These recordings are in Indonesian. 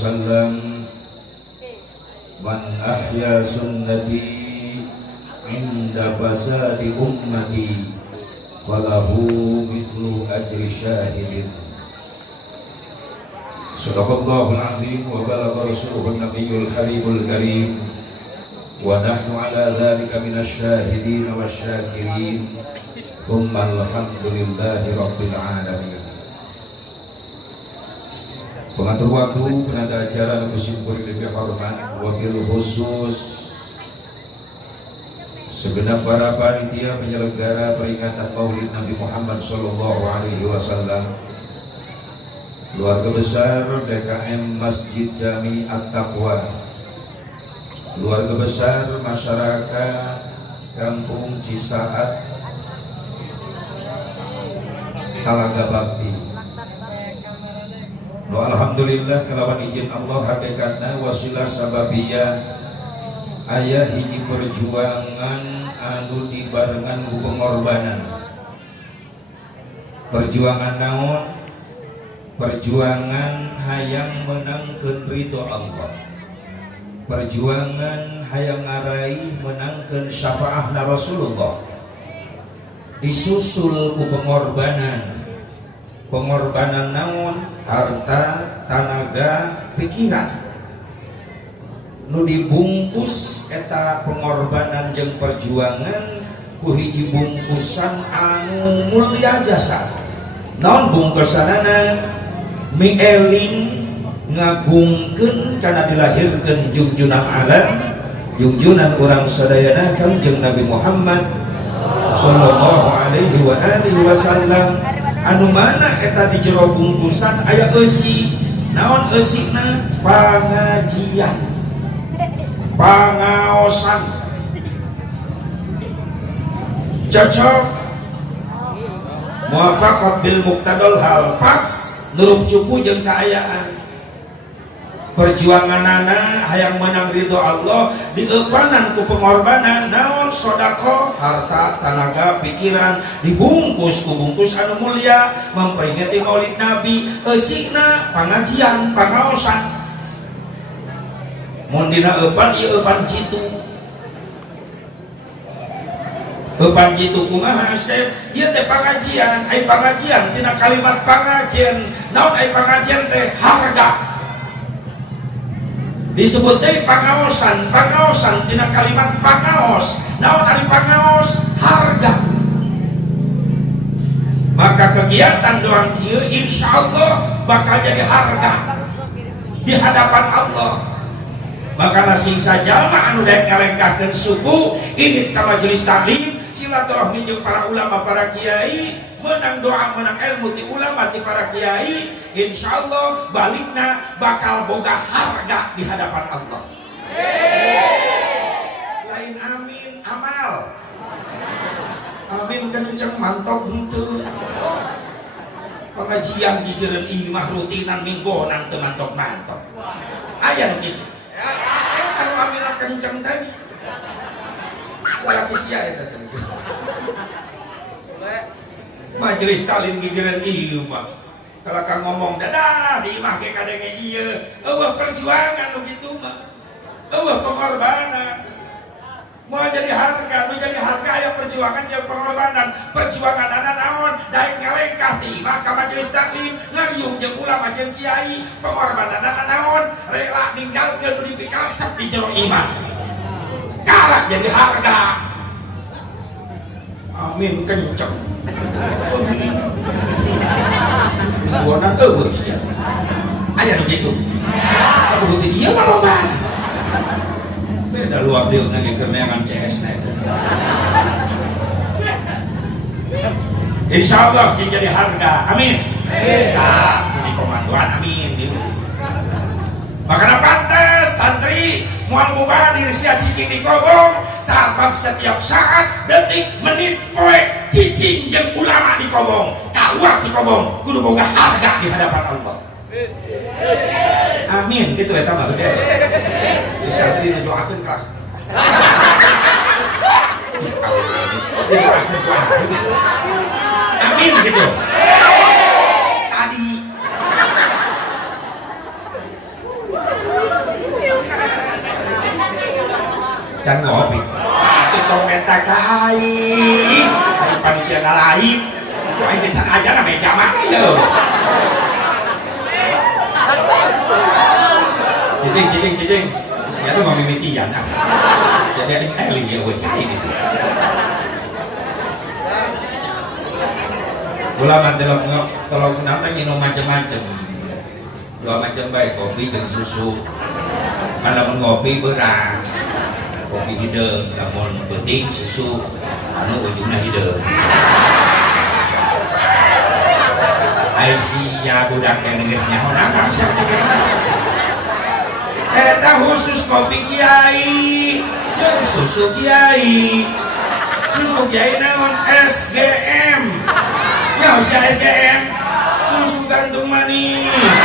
wasallam man ahya sunnati inda fasadi ummati falahu mislu ajri syahidin. Sadaqallahul azim wa balagha rasuluhun nabiyyul habibul karim wa nahnu ala dhalika minasy syahidin wasyakirin. Tsumma alhamdulillahi rabbil alamin. Pengatur waktu, penata acara musim beri hormat, wabil khusus segenap para panitia penyelenggara peringatan Maulid Nabi Muhammad Sallallahu Alaihi Wasallam, keluarga besar DKM Masjid Jami At-Taqwa, keluarga besar masyarakat Kampung Cisaat Talaga Bakti. Alhamdulillah kelawan izin Allah hakikatna wasilah sababiyah ayah hiji perjuangan anu dibarengan ku pengorbanan. Perjuangan naon? Perjuangan hayang menangkeun ridho Allah. Perjuangan hayang ngaraih menangkeun syafaatna Rasulullah. Disusul ku pengorbanan. Pengorbanan naon? Harta, tenaga, pikiran. Nu dibungkus eta pengorbanan jeung perjuangan ku hiji bungkusan anu mulia jasa. Naon bungkusanana? Mieling ngagungkeun kana dilahirkeun junjunan alam, junjunan urang sadayana Kangjeng Nabi Muhammad sallallahu alaihi wa alihi wasallam. Anu mana eta di jero bungkusan aya eusi. Naon eusina? Pangajian, pangaosan. Cocok muwafaqat bil muqtadal hal, pas nurup cupu jeung kaayaan. Perjuanganana hayang menang ridho Allah dieupanan ku pengorbanan. Naon? Sodako, harta, tenaga, pikiran, dibungkus ku bungkus anu mulia memperingati Maulid Nabi. Eusikna pangajian, pangaosan. Mun dina eupan ieu eupan jitu. Eupan jitu kumaha Asep? Ieu teh pangajian, ai pangajian tina kalimat pangajian. Naon ai pangajian teh? Harga. Disebut teh pangaosan, pangaosan tina kalimat pangaos. Naon ari pangaos? Harga. Maka kegiatan doang kieu insyaallah bakal jadi harga di hadapan Allah. Maka sing sajalma anu daek ngalengkahkeun suku ini ka majelis taklim silaturahmi jeung para ulama, para kiai, menang doa, menang ilmu ti ulama, ti para kiai, insyaallah balikna bakal boga harga di hadapan Allah. Lain amin, amal. Amin kenceng mantap henteu. Pengajian di jeureun ieu mah rutinan mingguan teu mantap-mantap. Aya nu kitu. Anu amin kenceng tadi. Salah sia eta teh. Majelis taklim gigireun ieu mah kalau kang ngomong dadah di imah ge kadenge ieu eueuh perjuangan nu kitu mah eueuh pengorbanan mau jadi harga. Nu jadi harga aya perjuangan jeung pengorbanan. Perjuanganana naon? Daek ngalengkah ti imah ka majelis taklim ngariung jeung ulama jeung kiai. Pengorbananana naon? Rela ninggalkeun nu dipikasep di jero imah karak jadi harga. Amin kenceng. Buanan eueuh sia. Aya nu kitu. Kamu beuti dieu mah loba. Beda luar deuk nage keur neangan CS na eta. Insyaallah jadi harga. Amin. Di komandoan amin. Makana pantes santri moal mubadir sia cicing di kobong sabab setiap saat, detik, menit, poe cicing jeung ulama di kobong, kaluar di kobong kudu boga harga di hadapan Allah. Amin gitu eta mah geus. Geus santri doakeun kelas. Amin gitu. Tadi can ngopi itu tong eta ka aing panitia lain ku aing teh can aja na meja mana ye cicing sia tuh mamimitian ah jadi aing eling ya we cai gitu ulama tolong nanti minum macam-macam dua macam baik kopi dan susu kalau ngopi berat kopi hidung, namun penting susu anu ujungnya hidung Aisyah budak yang ngeges nyaho nakan eta khusus kopi kiai jeung susu kiai naon SGM nyaho sia SGM susu gantung manis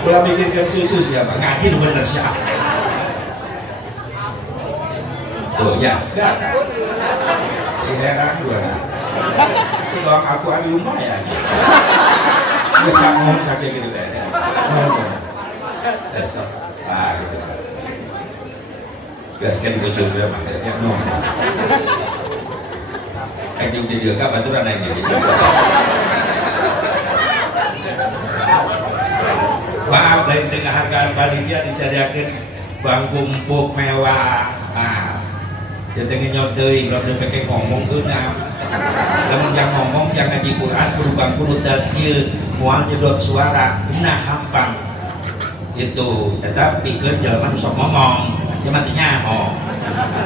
kalau mikirkan susu siapa? Ngaji lu bener siapa? Tuh ya, datang heran gue itu doang aku ada lumayan gue gak ngomong sakit gitu teh besok, gitu biar sekian dibocor gue mah ya ngomong yang di juga baturan yang gitu maaf lain tengah hargaan panitia disediakan bangku empuk mewah ya tengah nyodei kalau udah pakai ngomong ke kalau yang ngomong yang ngaji Quran kudu bangku nutaskil mual nyedot suara nah hampang itu tetapi kan jalan sok ngomong dia mati nyaho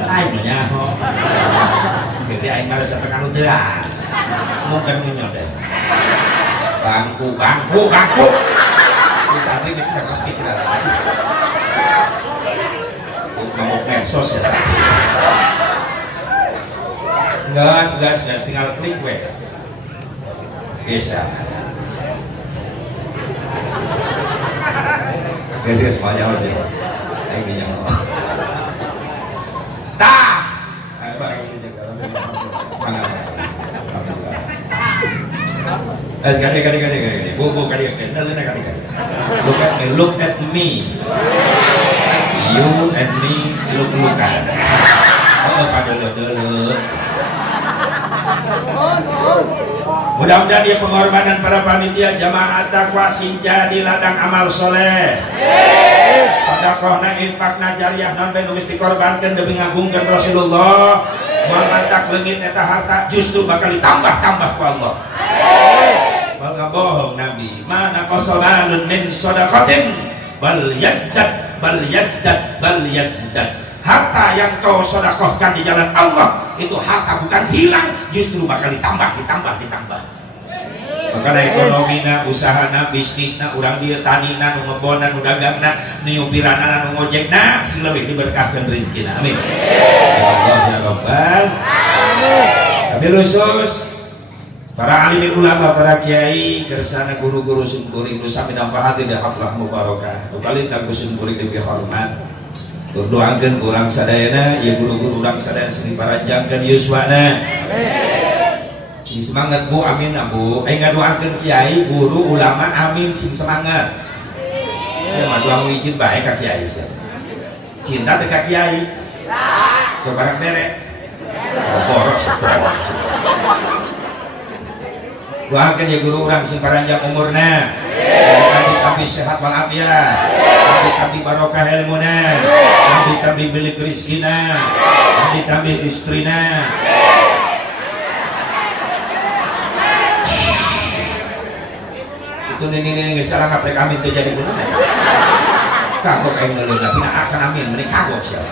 aing nyaho jadi aing harus sampai kanu deras mungkin nyodei bangku santri bisa nggak pasti kira ngomong medsos ya santri enggak tinggal klik we bisa guys semuanya masih ini yang tah kali bobo kali look at me you and me look-lookan pada dulu mudah-mudahan dia pengorbanan para panitia jamaah takwa sinja di ladang amal soleh sedekahna infakna jariyah non ben geus dikorbankeun demi ngagungkeun Rasulullah Muhammad tak leungit eta harta justru bakal ditambah-tambah ku Allah nggak bohong Nabi mana kosolanun min sodaqatin bal yazdad harta yang kau sedekahkan di jalan Allah itu harta bukan hilang justru bakal ditambah makanya ekonomina usahana bisnisna urang dia tanina nu ngebona nu dagangna nu nyupirana nu ngojekna sing leuwih diberkahkeun rezekina amin ya Allah ya Rabbal amin khusus para alim ulama, para kiai, kersana guru-guru sungkuri nusa minafahati dan haflah mubarakah. Tukali tak sungkuri di hormat. Doakan kurang sadayana, ya guru-guru urang sadayana sering paranjangkan yuswana. Sing semangat bu, amin bu. Enggak doakan kiai, guru, ulama, amin sing semangat. Saya mah doa izin baik kak kiai. Cinta dekat kiai. Coba merek. Borok seborok. Doakan ya guru orang sing paranjang umurna tapi sehat walafiat tapi barokah ilmuna tapi milik rizkina tapi istrina itu ini secara ngaprek amin terjadi guna kagok aing ngeuleuh tapi akan amin meni kagok siapa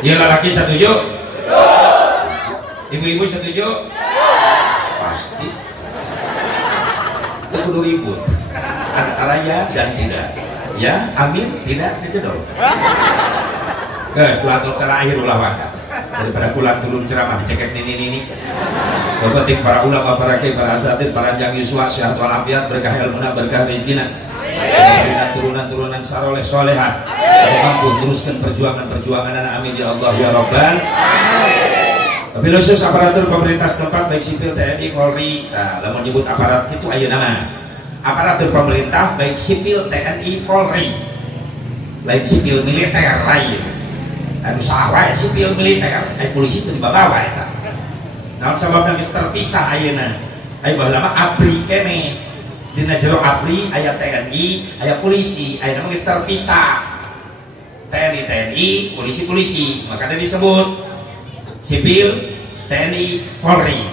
dia lelaki setuju ibu-ibu setuju pasti itu kudu ribut antara ya dan tidak ya amin tidak kecedok dua atau terakhir ulah wakat daripada kulan turun ceramah cekek ini yang penting para ulama para kiai para asatid para jang yuswa sehat walafiat berkah ilmuna berkah rizkina dan turunan-turunan saroleh solehah mampu teruskan perjuangan anak, amin ya Allah ya Rabbal. Wabil khusus aparatur pemerintah setempat baik sipil TNI Polri. Nah, lamun nyebut aparat itu ayo nama aparatur pemerintah baik sipil TNI Polri, lain sipil militer lain. Anu salah sipil militer, polisi itu di bawah eta. Nah sababna geus terpisah ayeuna. Aya baheula mah ABRI kene. Dina jero ABRI aya TNI, aya polisi, aya geus terpisah. TNI, polisi, makanya disebut sipil TNI Polri.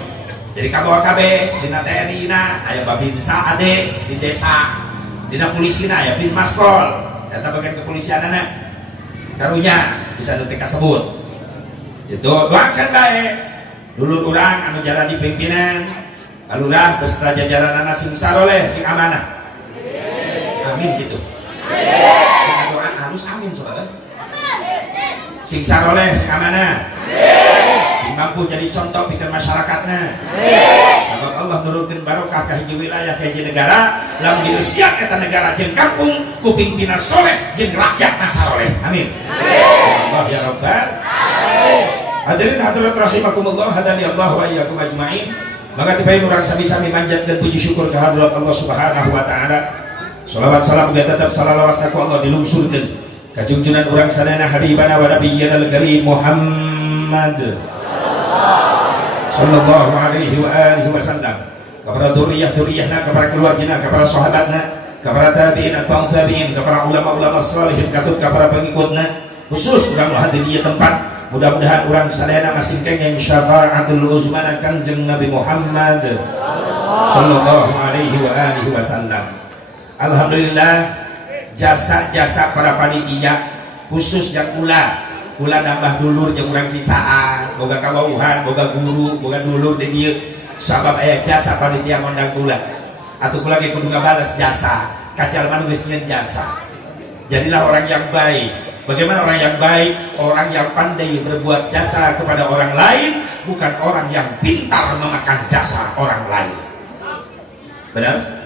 Jadi kabeh dina TNI na aya babinsa ade di desa, dina polisi na aya bin maspol, eta bagian kepolisianana. Karunya bisa nanti kasebut itu doakan baik dulu orang anu jalan di pimpinan alurah beserta jajaran anak sing saroleh sing amanah amin gitu doa halus amin coba sing saroleh sing amanah sing mampu jadi contoh pikir masyarakatnya sabab Allah nurunkeun barokah ka hiji wilayah ka hiji negara lamun dieusiak eta negara jeung kampung ku pimpinan soleh jeung rakyatna saroleh amin Allah ya Rabbal. Hadirin hadirat rahimakumullah, hadani Allah wa iyyakum ajmain. Maka tibain urang sami-sami manjatkeun puji syukur ka hadrat Allah Subhanahu wa taala. Shalawat salam ge tetep salawasna ku Allah dilungsurkeun ka junjunan urang sadayana habibana wa nabiyyana al-karim Muhammad sallallahu alaihi wa alihi wasallam. Kepada duriyah-duriyahna, kepada keluargana, kepada sahabatna, kepada tabi'in atau tabi'in, kepada ulama-ulama salihin, kepada pengikutna. Khusus urang hadir di tempat mudah-mudahan urang sadayana masih kenging syafaatul uzmana Kangjeng Nabi Muhammad sallallahu alaihi wa alihi wasallam. Alhamdulillah jasa-jasa para panitia khusus yang kula nambah dulur jeung urang Cisaat boga kawauhan boga guru boga dulur di dieu sabab aya jasa panitia ngondang kula atuh kula ge kudu ngabalas jasa kacal manu geus nyieun jasa. Jadilah orang yang baik. Bagaimana orang yang baik? Orang yang pandai berbuat jasa kepada orang lain, bukan orang yang pintar memakan jasa orang lain. Benar?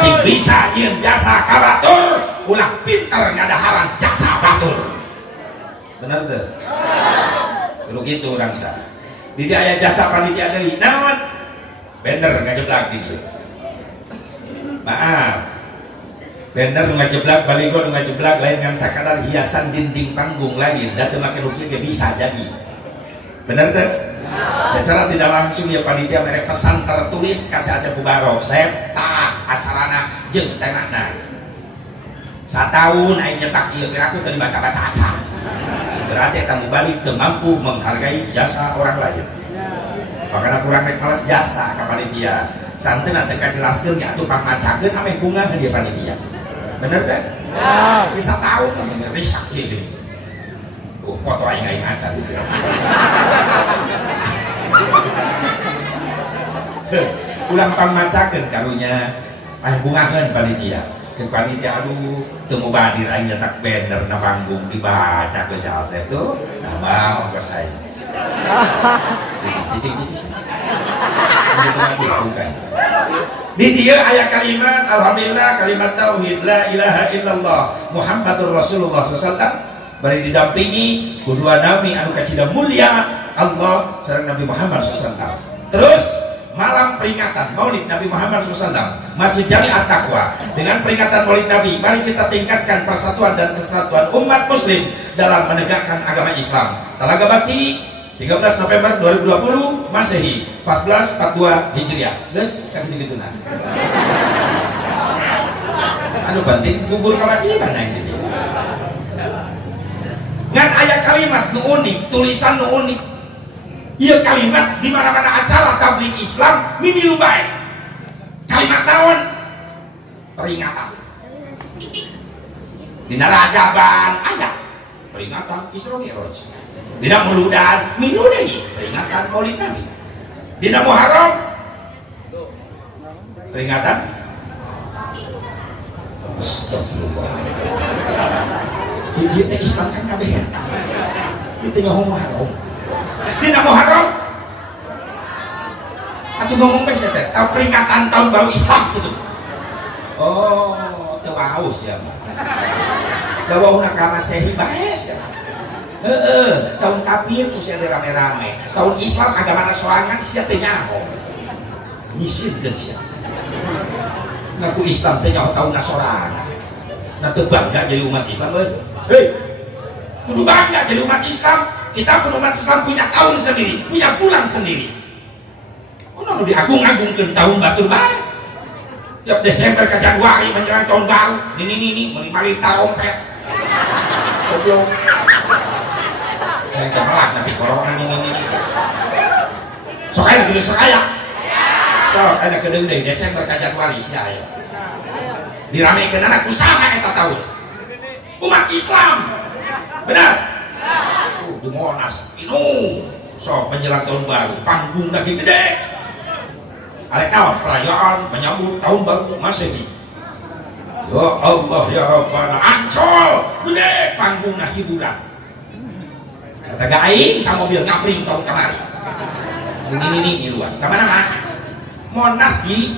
Si bisa nyian jasa ka batur, ulah pintar ngadaharan jasa batur. Benar tuh? Dulu gitu orang ta. Di aya jasa panitia deui. Naon? Bener ngajeblak di dieu. Maaf. Bender ngajeblak, baligo ngajeblak lain yang sakadar hiasan dinding panggung lain dan temakin rugi bisa jadi bener tuh? Secara tidak langsung ya panitia mereka pesan tertulis kasih asep bubarok saya tah acarana jeung temana satahun aing nyetak ieu kira aku tadi baca-baca aca berarti tamu balik teu mampu menghargai jasa orang lain makanya kurang rek malas jasa ka panitia santeuna teu kajelaskeun nya atuh pamacakeun ame bunga dia panitia. Bener kan? Ya. Bisa tahu namanya risak gitu. Foto aing aja gitu. Terus ulang pamacakeun karunya bungaheun panitia. Jeung panitia aduh teu mubadir aing nyetak banner na panggung dibaca ke si Asep tuh. Nah, mau ongkos aing. Cicing. Di dia ayat kalimat alhamdulillah kalimat tauhid la ilaha illallah Muhammadur Rasulullah SAW bari didampingi kedua nabi anu kacida mulia Allah sareng Nabi Muhammad SAW. Terus malam peringatan Maulid Nabi Muhammad SAW Masjid Jami At-Taqwa dengan peringatan Maulid Nabi mari kita tingkatkan persatuan dan kesatuan umat muslim dalam menegakkan agama Islam. Talaga Bakti 13 November 2020 Masehi 1442 Hijriah. Geus sakitu gitunan. Anu penting gugur kawatiban aing jadi. Ngan aya kalimat nu unik, tulisan nu unik. Ieu kalimat di mana-mana acara tabligh Islam mimilu bae. Kalimat naon? Peringatan. Dina Rajaban aya peringatan Isra Mi'raj. Dina Muludan minggu deui peringatan Maulid Nabi. Dina Muharram peringatan astagfirullah. Ieu teh Islam kan kabeh ya. Ieu teh ngomong Muharram. Dina Muharram atuh ngomong bae teh peringatan tahun baru Islam gitu. Oh, teu paus ya mah. Dawahna ka Masehi baes ya. Tahun kafir ku sia rame-rame. Tahun Islam agama sorangan sia teh nyaho. Nyisirkeun sia. Ngaku Islam teh nyaho tahun sorangan. Nah teu bangga jadi umat Islam euy. Hei. Kudu bangga jadi umat Islam. Kita pun umat Islam punya tahun sendiri, punya bulan sendiri. Kudu diagung-agungkeun tahun batur bae. Tiap Desember ke Januari menjelang tahun baru ini mari tarompet goblok yang kemelak tapi corona ini sok aya gitu sok aya sok ada kedeng deui Desember ke Januari sia aya diramekeun anak usaha eta tahun umat Islam benar di Monas inu sok menjelang tahun baru panggung lagi gede Alek naon perayaan menyambut tahun baru Masehi. Ya Allah ya Rabbana Ancol gede panggungna hiburan. Kata aing sa mobil ngapring tahun kamari. Ini luar. Ka mana mah? Monas di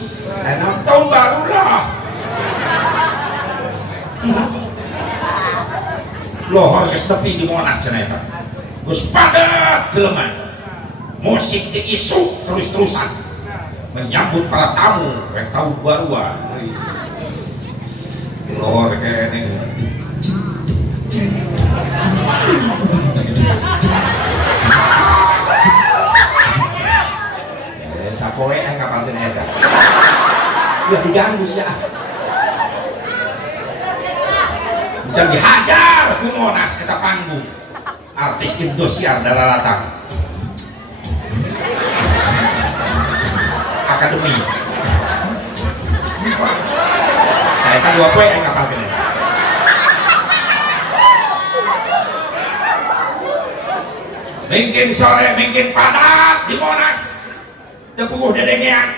tahun baru lah. Lohor geus tepi di Monas cenah eta. Geus padat jelema. Musik teh isu terus-terusan. Menyambut para tamu rek tahun baruan lor kene sapoe ngapalkeun eta udah diganggu sia jangan dihajar ku Monas eta panggung artis Indosiar dalalatang akademi saya kan dua poe yang kapal kene mungkin sore mungkin padat di Monas tepuh dedengean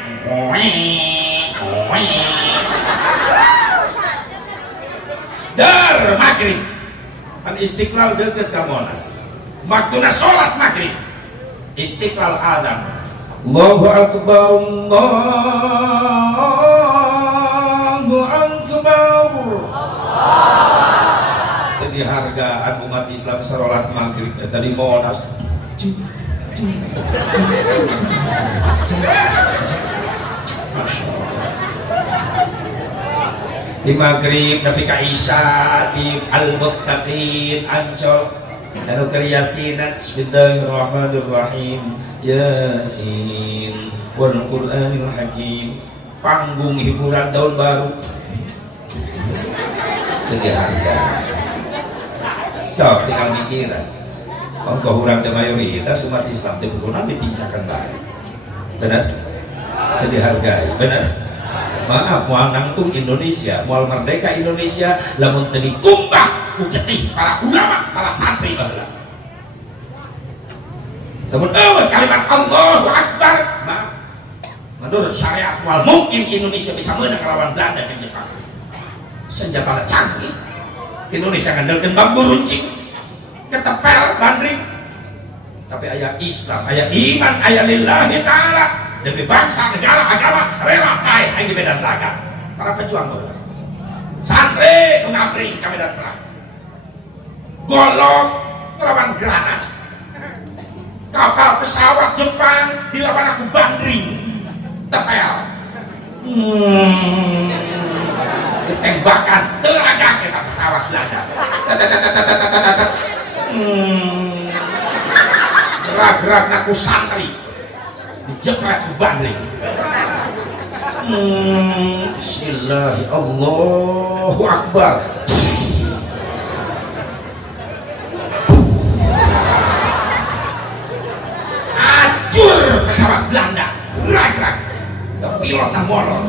dar maghrib kan Istiqlal deket ke Monas waktuna sholat maghrib Istiqlal adzan Allahu Akbar Allahu Akbar jadi hargaan umat Islam salat maghrib tadi Monas Masya Allah di maghrib Nabi ka Isya di Al-Muttaqin Ancol anu keur Yasinan Bismillahirrahmanirrahim Yasin wal Qur'anil Hakim panggung hiburan tahun baru setengah harga so tinggal mikiran ongkoh urang teh mayoritas umat Islam teh kudu ditincakan bae benar teu dihargai benar maaf moal nangtung Indonesia moal merdeka Indonesia lamun teu dikumbah ku getih para ulama para santri baheula namun kalimat Allahu Akbar menurut syariat wal mungkin Indonesia bisa menang lawan Belanda dan Jepang senjata canggih Indonesia ngandalkeun bambu runcing ketepel bandring tapi aya Islam aya iman aya lillahi ta'ala demi bangsa negara agama rela bae aing di medan laga para pejuang baheula santri nu ngabring ka medan perang golong ngelawan granat kapal pesawat Jepang dilawan aku bandring tepel ditembakan teragak kita pesawat Belanda gerak-gerak naku santri dijepret ku bandring Bismillah Allahu Akbar hancur pesawat Belanda gerak-gerak pilotnya molor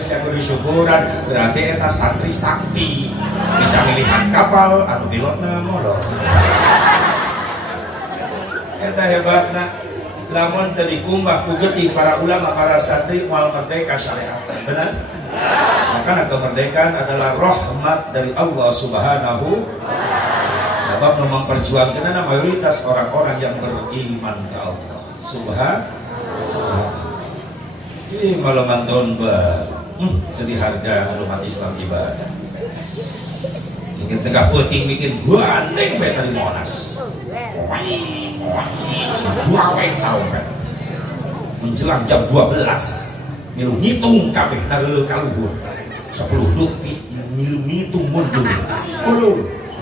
saya beri syukuran berarti eta santri sakti bisa milihan kapal atau pilotnya molor eta hebatna lamun teu dikumbah ku getih para ulama para santri moal merdeka syariat benar maka kemerdekaan adalah rahmat dari Allah Subhanahu sebab memperjuangkan mayoritas orang-orang yang beriman ke Allah subhanallah. Ini malaman tahun baru. Jadi harga umat Islam ibadah. Ingin tengah puting bikin gandeng bae tadi Monas. Dua wae tahu kan. Menjelang jam 12 milu ngitung kabeh nageuleuh kaluhur. 10 detik milu ngitung mundur. 10,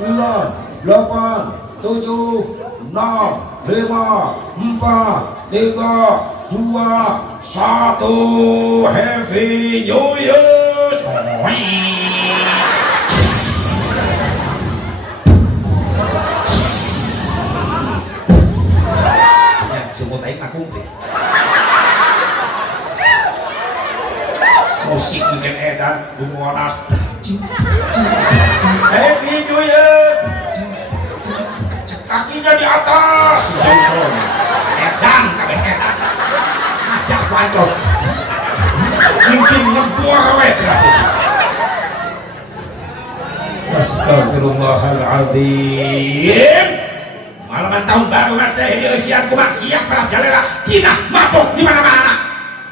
9, 8, 7, 6, 5, 4, 3, 2, 1. Happy New Year. Semut aing mah kumplit. Musik bikin edan, Monas. Happy New Year. Kakinya di atas. Edan, kabeh edan. Ajak pancot. Mungkin ngebor we berarti. Astagfirullahaladzim. Malaman tahun baru Masehi di usian kumak siap para jalela Cina mabuk di mana-mana.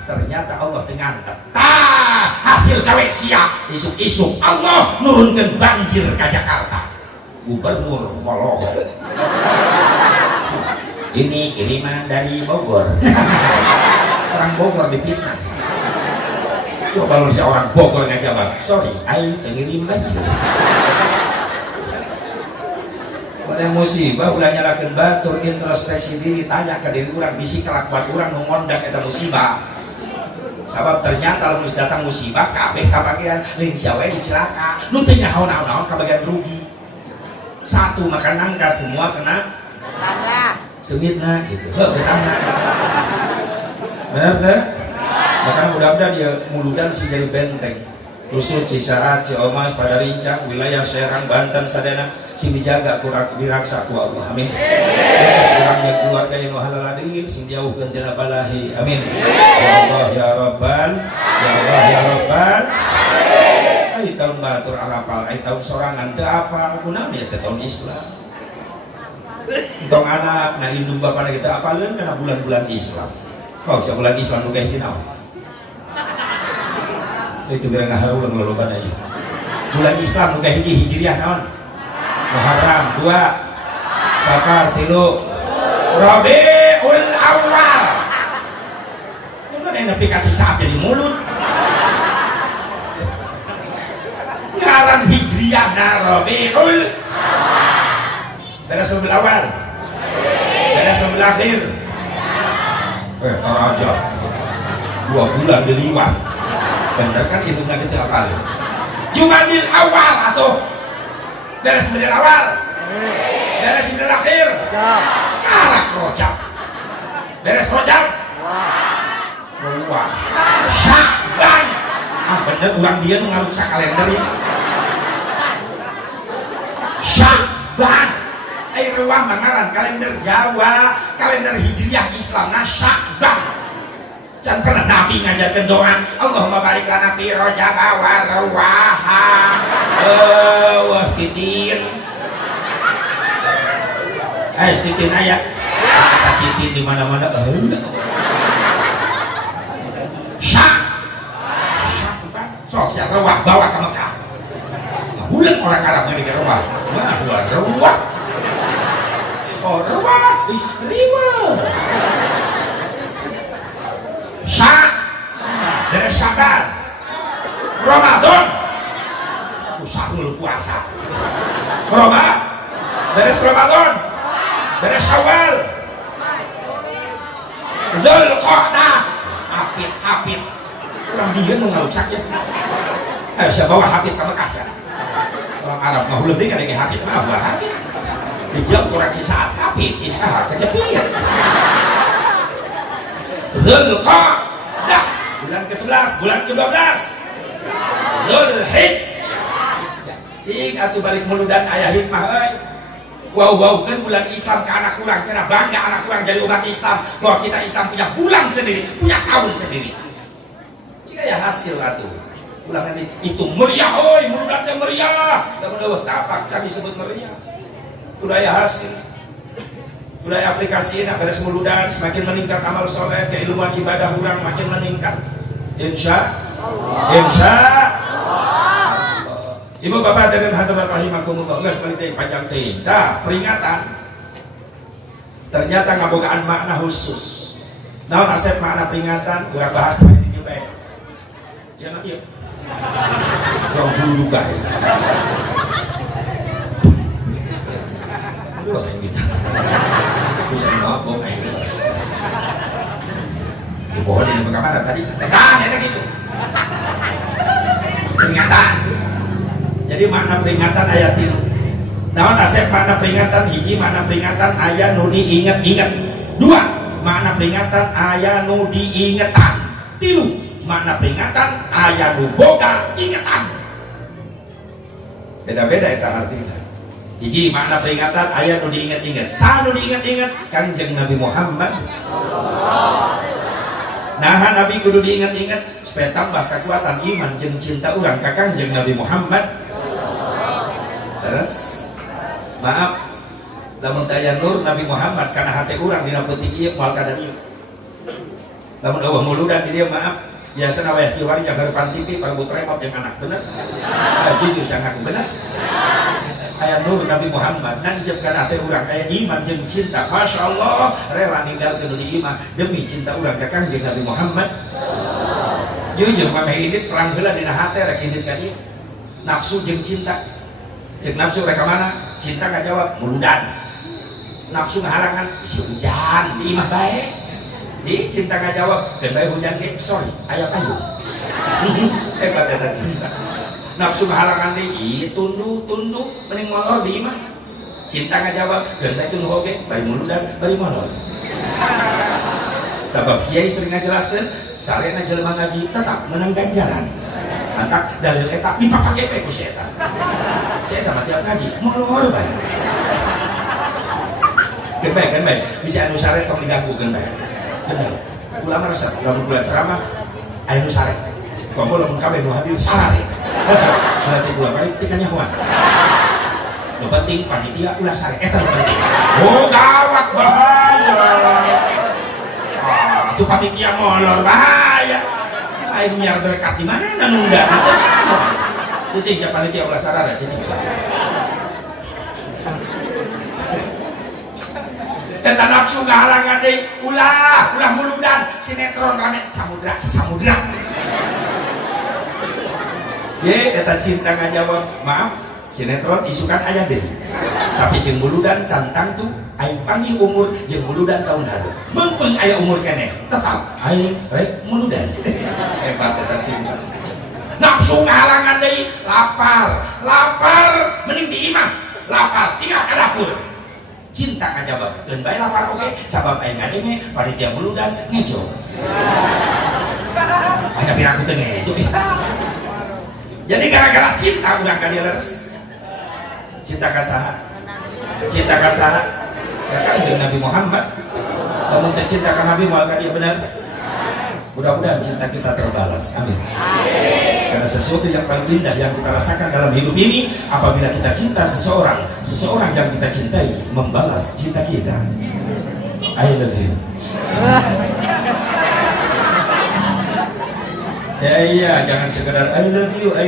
Ternyata Allah dengan tetah hasil gawe siap isuk-isuk Allah nurunkan banjir ke Jakarta. Gubernur Moloho. Ini kiriman dari Bogor. Orang Bogor dipitnah. Coba lu si orang Bogor ngajawab, sorry, aing tengirim banjir. Pada musibah ulah nyalakeun batur introspeksi diri, tanya ke diri urang bisi kelakuan urang nu ngondang eta musibah. Sabab ternyata lamun datang musibah kabeh kabagian lain sia we celaka. Nu teu nyaho-naon kabagian rugi. Satu makan nangka semua kena tangga. Semitna gitu. Heuh betana. Benar teh? Makanya mudah-mudahan dia muludan sih jadi benteng. Khusus Cisaat, Ciomas, Padarincang, wilayah Serang, Banten, Sadena sing dijaga kurang diraksa ku Allah. Amin. Khusus urang keluarga yang halal hadir sing jauhkeun tina balahi. Amin. Ya Allah ya Rabbal, ya Allah ya Rabbal. Ai tahun batur arapal, ai tahun sorangan teu apa kunaon ya teh tahun Islam. Entong anak na indung bapana kita apaleun kana bulan-bulan Islam. Oh, sia bulan Islam nu kayak gini. Itu kira ngaharulang loloban aja. Bulan Islam nu kayak hijriah naon? Muharram 2, Safar 3, Rabiul Awal. Mun aya nepi ka Cisaat jadi mulut. Ngaran hijriah na Rabiul beres Rabiul Awal. Beres Rabiul Akhir. Tar aja 2 bulan diliwat. Bener kan hidupnya kita apa? Jumadil awal atau beres Jumadil awal, beres Jumadil akhir, karak Rojab, beres Rojab, wah, Syakban, bener orang dia nu ngaruksa kalender ya. Syakban, ruang mangaran kalender Jawa, kalender Hijriah Islam, nah Syakban. Jangan pernah Nabi ngajarkan doa Allahumma barik lana fi Rajab wa rawaha. Wah titin. Titin aya. Kata titin di mana-mana. Syak. Sok sia rawah bawa ke Mekah. Bulan orang Arab ngene rawah. Wah, rawah. Oh, rawah riwa. Syak dari Syaban Ramadan usahul puasa dari Ramadan dari Syawal Dzulqa'dah hafid orang dia nu ngarucak ya saya bawa hafid ke Mekah sekarang orang Arab mah ulun deui kadenge hafid mah bawa hafid dijawab kurang Cisaat hafid istahar kecepir Dzulqa'dah bulan ke-11, bulan ke-12 Dzulhijjah cing atuh balik muludan aya hikmah euy wow kan bulan Islam ke anak kurang cenah bangga anak kurang jadi umat Islam bahwa kita Islam punya bulan sendiri punya tahun sendiri cing aya hasil atuh ulangan itu meriah euy muludan teh meriah da mudah tapak can disebut meriah udah aya hasil Mulai aplikasi nak beres muludan, semakin meningkat amal soleh, keilmuan ibadah kurang makin meningkat. Insya Allah. Ibu bapak dan hadirat rahimakumullah, geus meuli panjang teh. Tah, peringatan. Ternyata ngabogaan makna khusus. Naon asep makna peringatan? Urang bahas di dieu bae. Ya nabi. Dong dulu bae. Aduh saya gitu. Bisa mabok aja. Di pohon ini bagaimana tadi? Nah, ada gitu. Peringatan. Jadi makna peringatan ayat itu. Naon asep makna peringatan hiji, makna peringatan aya nu diinget-inget. Dua, makna peringatan aya nu diingetan. Tilu, makna peringatan aya nu boga ingetan. Beda-beda eta artinya. Hiji makna peringatan aya nu diinget-inget. Sa nu diinget-inget Kangjeng Nabi Muhammad. Nah, Nabi kudu diinget-inget supaya tambah kekuatan iman jeung cinta urang ka Kangjeng Nabi Muhammad. Terus maaf, lamun daya nur Nabi Muhammad karena hati urang dina peuting ieu moal kada ieu. Lamun eueuh muludan di dieu maaf, biasa wayah kiwari jagarepan TV parebut remote jeung anak bener. Jujur sangat bener. Aya nur Nabi Muhammad nancep kana hati urang aya iman jeung cinta. Masya Allah, rela ninggalkeun di iman demi cinta urang ka Kangjeng Nabi Muhammad. Jujur mameh indit perang heula dina hate rek indit ka dieu. Nafsu jeung cinta. Cek nafsu rek mana? Cinta gak jawab muludan. Nafsu ngahalangan isi hujan di imah bae. Di cinta gak jawab geun bae hujan ge sorry aya payung. Hebat eta cinta. Nafsu ngahalangan deui tunduh mending molor di imah. Cinta gak jawab geun bae tunduh oge bari muludan bari molor. Sabab kiai sering ngajelaskeun sarena jelema ngaji tetap menang ganjaran. Antak dalil eta dipapake pe ku setan. Saya tamat tiap ngaji, molor bae. Geun bae, bisa anu sare tong diganggu geun bae. Geun bae. Ulama resep, lamun kula ceramah anu sare. Komo lamun kabeh nu hadir sarare. Berarti kula balik teh kanyahoan. Nu penting panitia ulah sare eta nu penting. Oh, gawat bahaya. Itu panitia molor bahaya. Aing nyar berkat di mana nunda itu? Cicing siapa panitia ulah sarara cicing saja. Eta nafsu ngahalangan deui ulah muludan sinetron rame samudra. Ye eta cinta ngajawab maaf sinetron isukan aya deui. Tapi jeung muludan cantang tuh aing panggil umur jeung muludan tahun hareum. Meungpeung aya umur keneh tetap aing rek muludan. Hebat eta cinta. Nafsu ngahalangan deui lapar mending di imah lapar tinggal ka dapur. Cinta ngajawab geun bae lapar oge sabab aing ngadenge panitia muludan ngejo. Aya piraku teh ngejo. Jadi gara-gara cinta urang ka dieu leres. Cinta ka saha? Cinta ka saha? Ka Kangjeng Nabi Muhammad. Lamun teh cinta ka Nabi moal ka dieu bener. Mudah-mudahan cinta kita terbalas. Amin. Karena sesuatu yang paling indah yang kita rasakan dalam hidup ini apabila kita cinta seseorang yang kita cintai membalas cinta kita. I love you. Ya iya, jangan sekedar I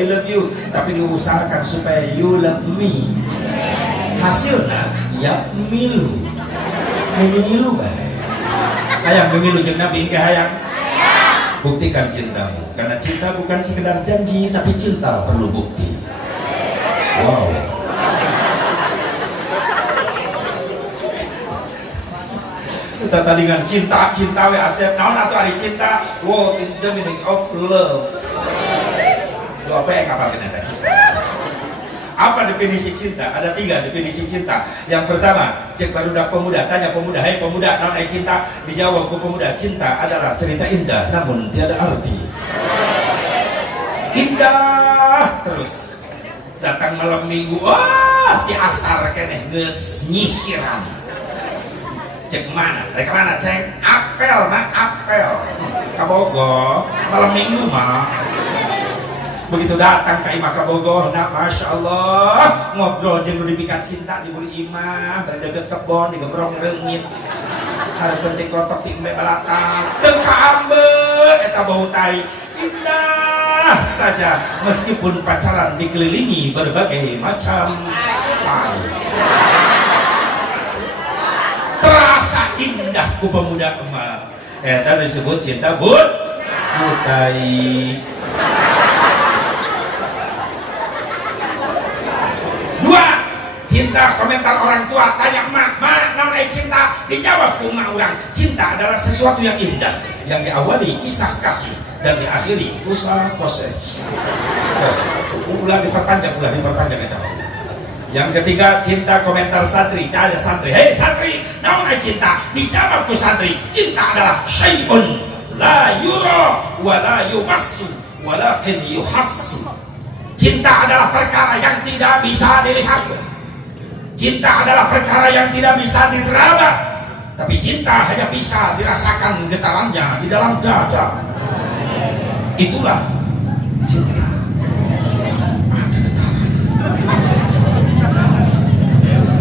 love you, tapi diusahakan supaya you love me. Hasilnya ya milu bae. Hayang memilu jeung Nabi engke hayang. Buktikan cintamu, karena cinta bukan sekedar janji, tapi cinta perlu bukti. Wow. Kita tadi dengan cinta we asep, naon atuh ari cinta? What is the meaning of love? Lu apa yang ngapalkeun eta cinta? Apa definisi cinta? Ada 3 definisi cinta. Yang pertama, cek barudak pemuda, tanya pemuda, hei pemuda, naon cinta? Dijawab ku pemuda, cinta adalah cerita indah namun tiada arti. Indah terus. Datang malam minggu, di asar keneh geus nyisiran. Cek mana? Rek mana cek? Apel. Ka Bogor, malam minggu mah. Begitu datang ke imah ka Bogor, nah Masya Allah ngobrol jeung nu dipikat cinta di buri imah bari deket kebon digembrong reungit hareup penting kotok ti embe balakang teu kaambe eta bau tai indah saja meskipun pacaran dikelilingi berbagai macam tai terasa indah ku pemuda emak eta disebut cinta butai. Dua, cinta komentar orang tua tanya emak naon cinta dijawab ku emak urang cinta adalah sesuatu yang indah yang diawali kisah kasih dan diakhiri usah proses ulah diperpanjang eta. Yang ketiga cinta komentar santri cahaya santri hei santri naon cinta dijawab ku santri cinta adalah syai'un la yura wa la yumassu walakin yuhassu. Cinta adalah perkara yang tidak bisa dilihat. Cinta adalah perkara yang tidak bisa diraba. Tapi cinta hanya bisa dirasakan getarannya di dalam dada. Itulah cinta. Ada getaran.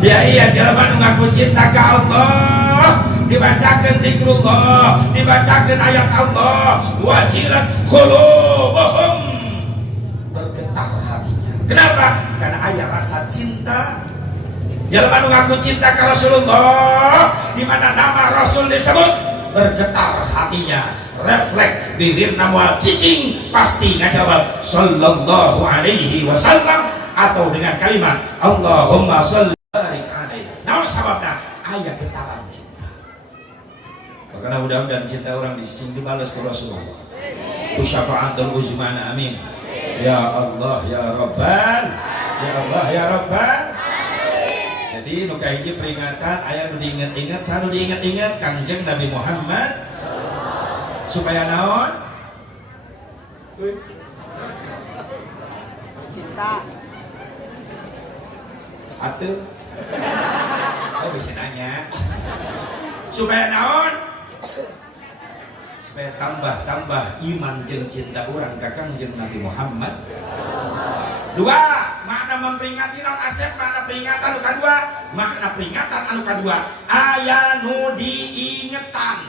Ya iya jelema nu ngaku cinta ka Allah, dibacakeun zikrullah, dibacakeun ayat Allah, wajilat qulubuhum. Kenapa? Karena ayah rasa cinta. Jelema nu ngaku cinta ke Rasulullah, di mana nama Rasul disebut, bergetar hatinya, refleks bibirna moal cicing, pasti ngajawab sallallahu alaihi wasallam atau dengan kalimat Allahumma shalli barik alaihi. Naon sababna? Aya getaran cinta. Makanya mudah-mudahan cinta orang di sini dibalas ke Rasulullah. Usyafa'atul uzmana amin. Ya Allah ya Rabban, ya Allah ya Rabban. Jadi nu kahiji peringatan aya nu diinget-inget, sanu diinget-inget Kangjeng Nabi Muhammad supaya naon? Cinta. Atuh. Oh bisa nanya. Supaya naon? Supaya tambah iman jeung cinta urang ka Kangjeng Nabi Muhammad. Dua, makna memperingati naon Asep, makna peringatan anu kadua, makna peringatan anu kadua aya nu diingetan.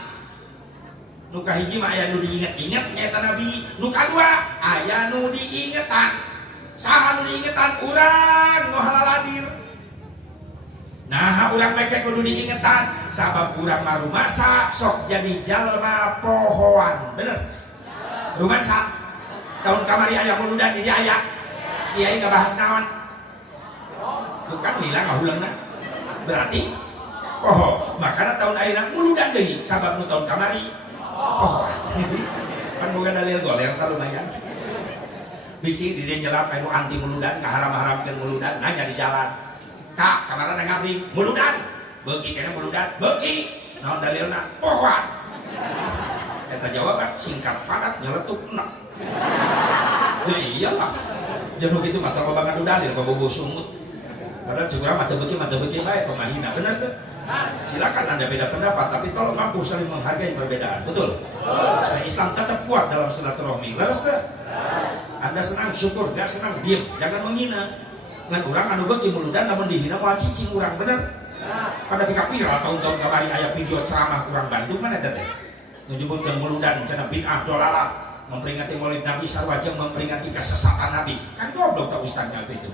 Nu kahiji mah aya nu diinget-inget nyaeta Nabi, nu kadua aya nu diingetan. Saha nu diingetan? Urang nu halaladir. Nah, urang meke kudu diingetan sabab urang mah rumasa sok jadi jalma pohoan. Bener? Rumasa tahun kamari aya muludan di dia aya. Kiai ngabahas naon? Bukan lila ngahuleungna. Berarti poho, makana tahun ayeuna muludan deui sabab nu tahun kamari pohoan. Kan boga dalil goler ta lumayan. Bisi di dia nyelap anu anti muludan, ngaharam-haramkeun muludan, nanya di jalan. Kak, kamarana ngabdi muludan. Beuki kena muludan, beuki. Naon dalilna? Pohoan. Eta jawaban singkat padat nyeletuk enak. Iyalah. Jeung kitu mah tong banget dalil kok bobo sumut. Padahal juga mah teu beuki bae pemahina, bener teu? Silakan Anda beda pendapat, tapi tolong mampu saling menghargai perbedaan. Betul? Supaya Islam tetap kuat dalam silaturahmi. Leres teu? Anda senang syukur, gak senang diam, jangan menghina. Ngan urang anu beuki muludan namun dihina moal cicing urang, bener? Pada pika viral tahun-tahun kamari aya video ceramah urang Bandung mana teh? Nyebutkeun muludan cenah bid'ah dolalah, memperingati Maulid Nabi sarua jeung memperingati kesesatan Nabi. Kan goblok tak ustaznya itu.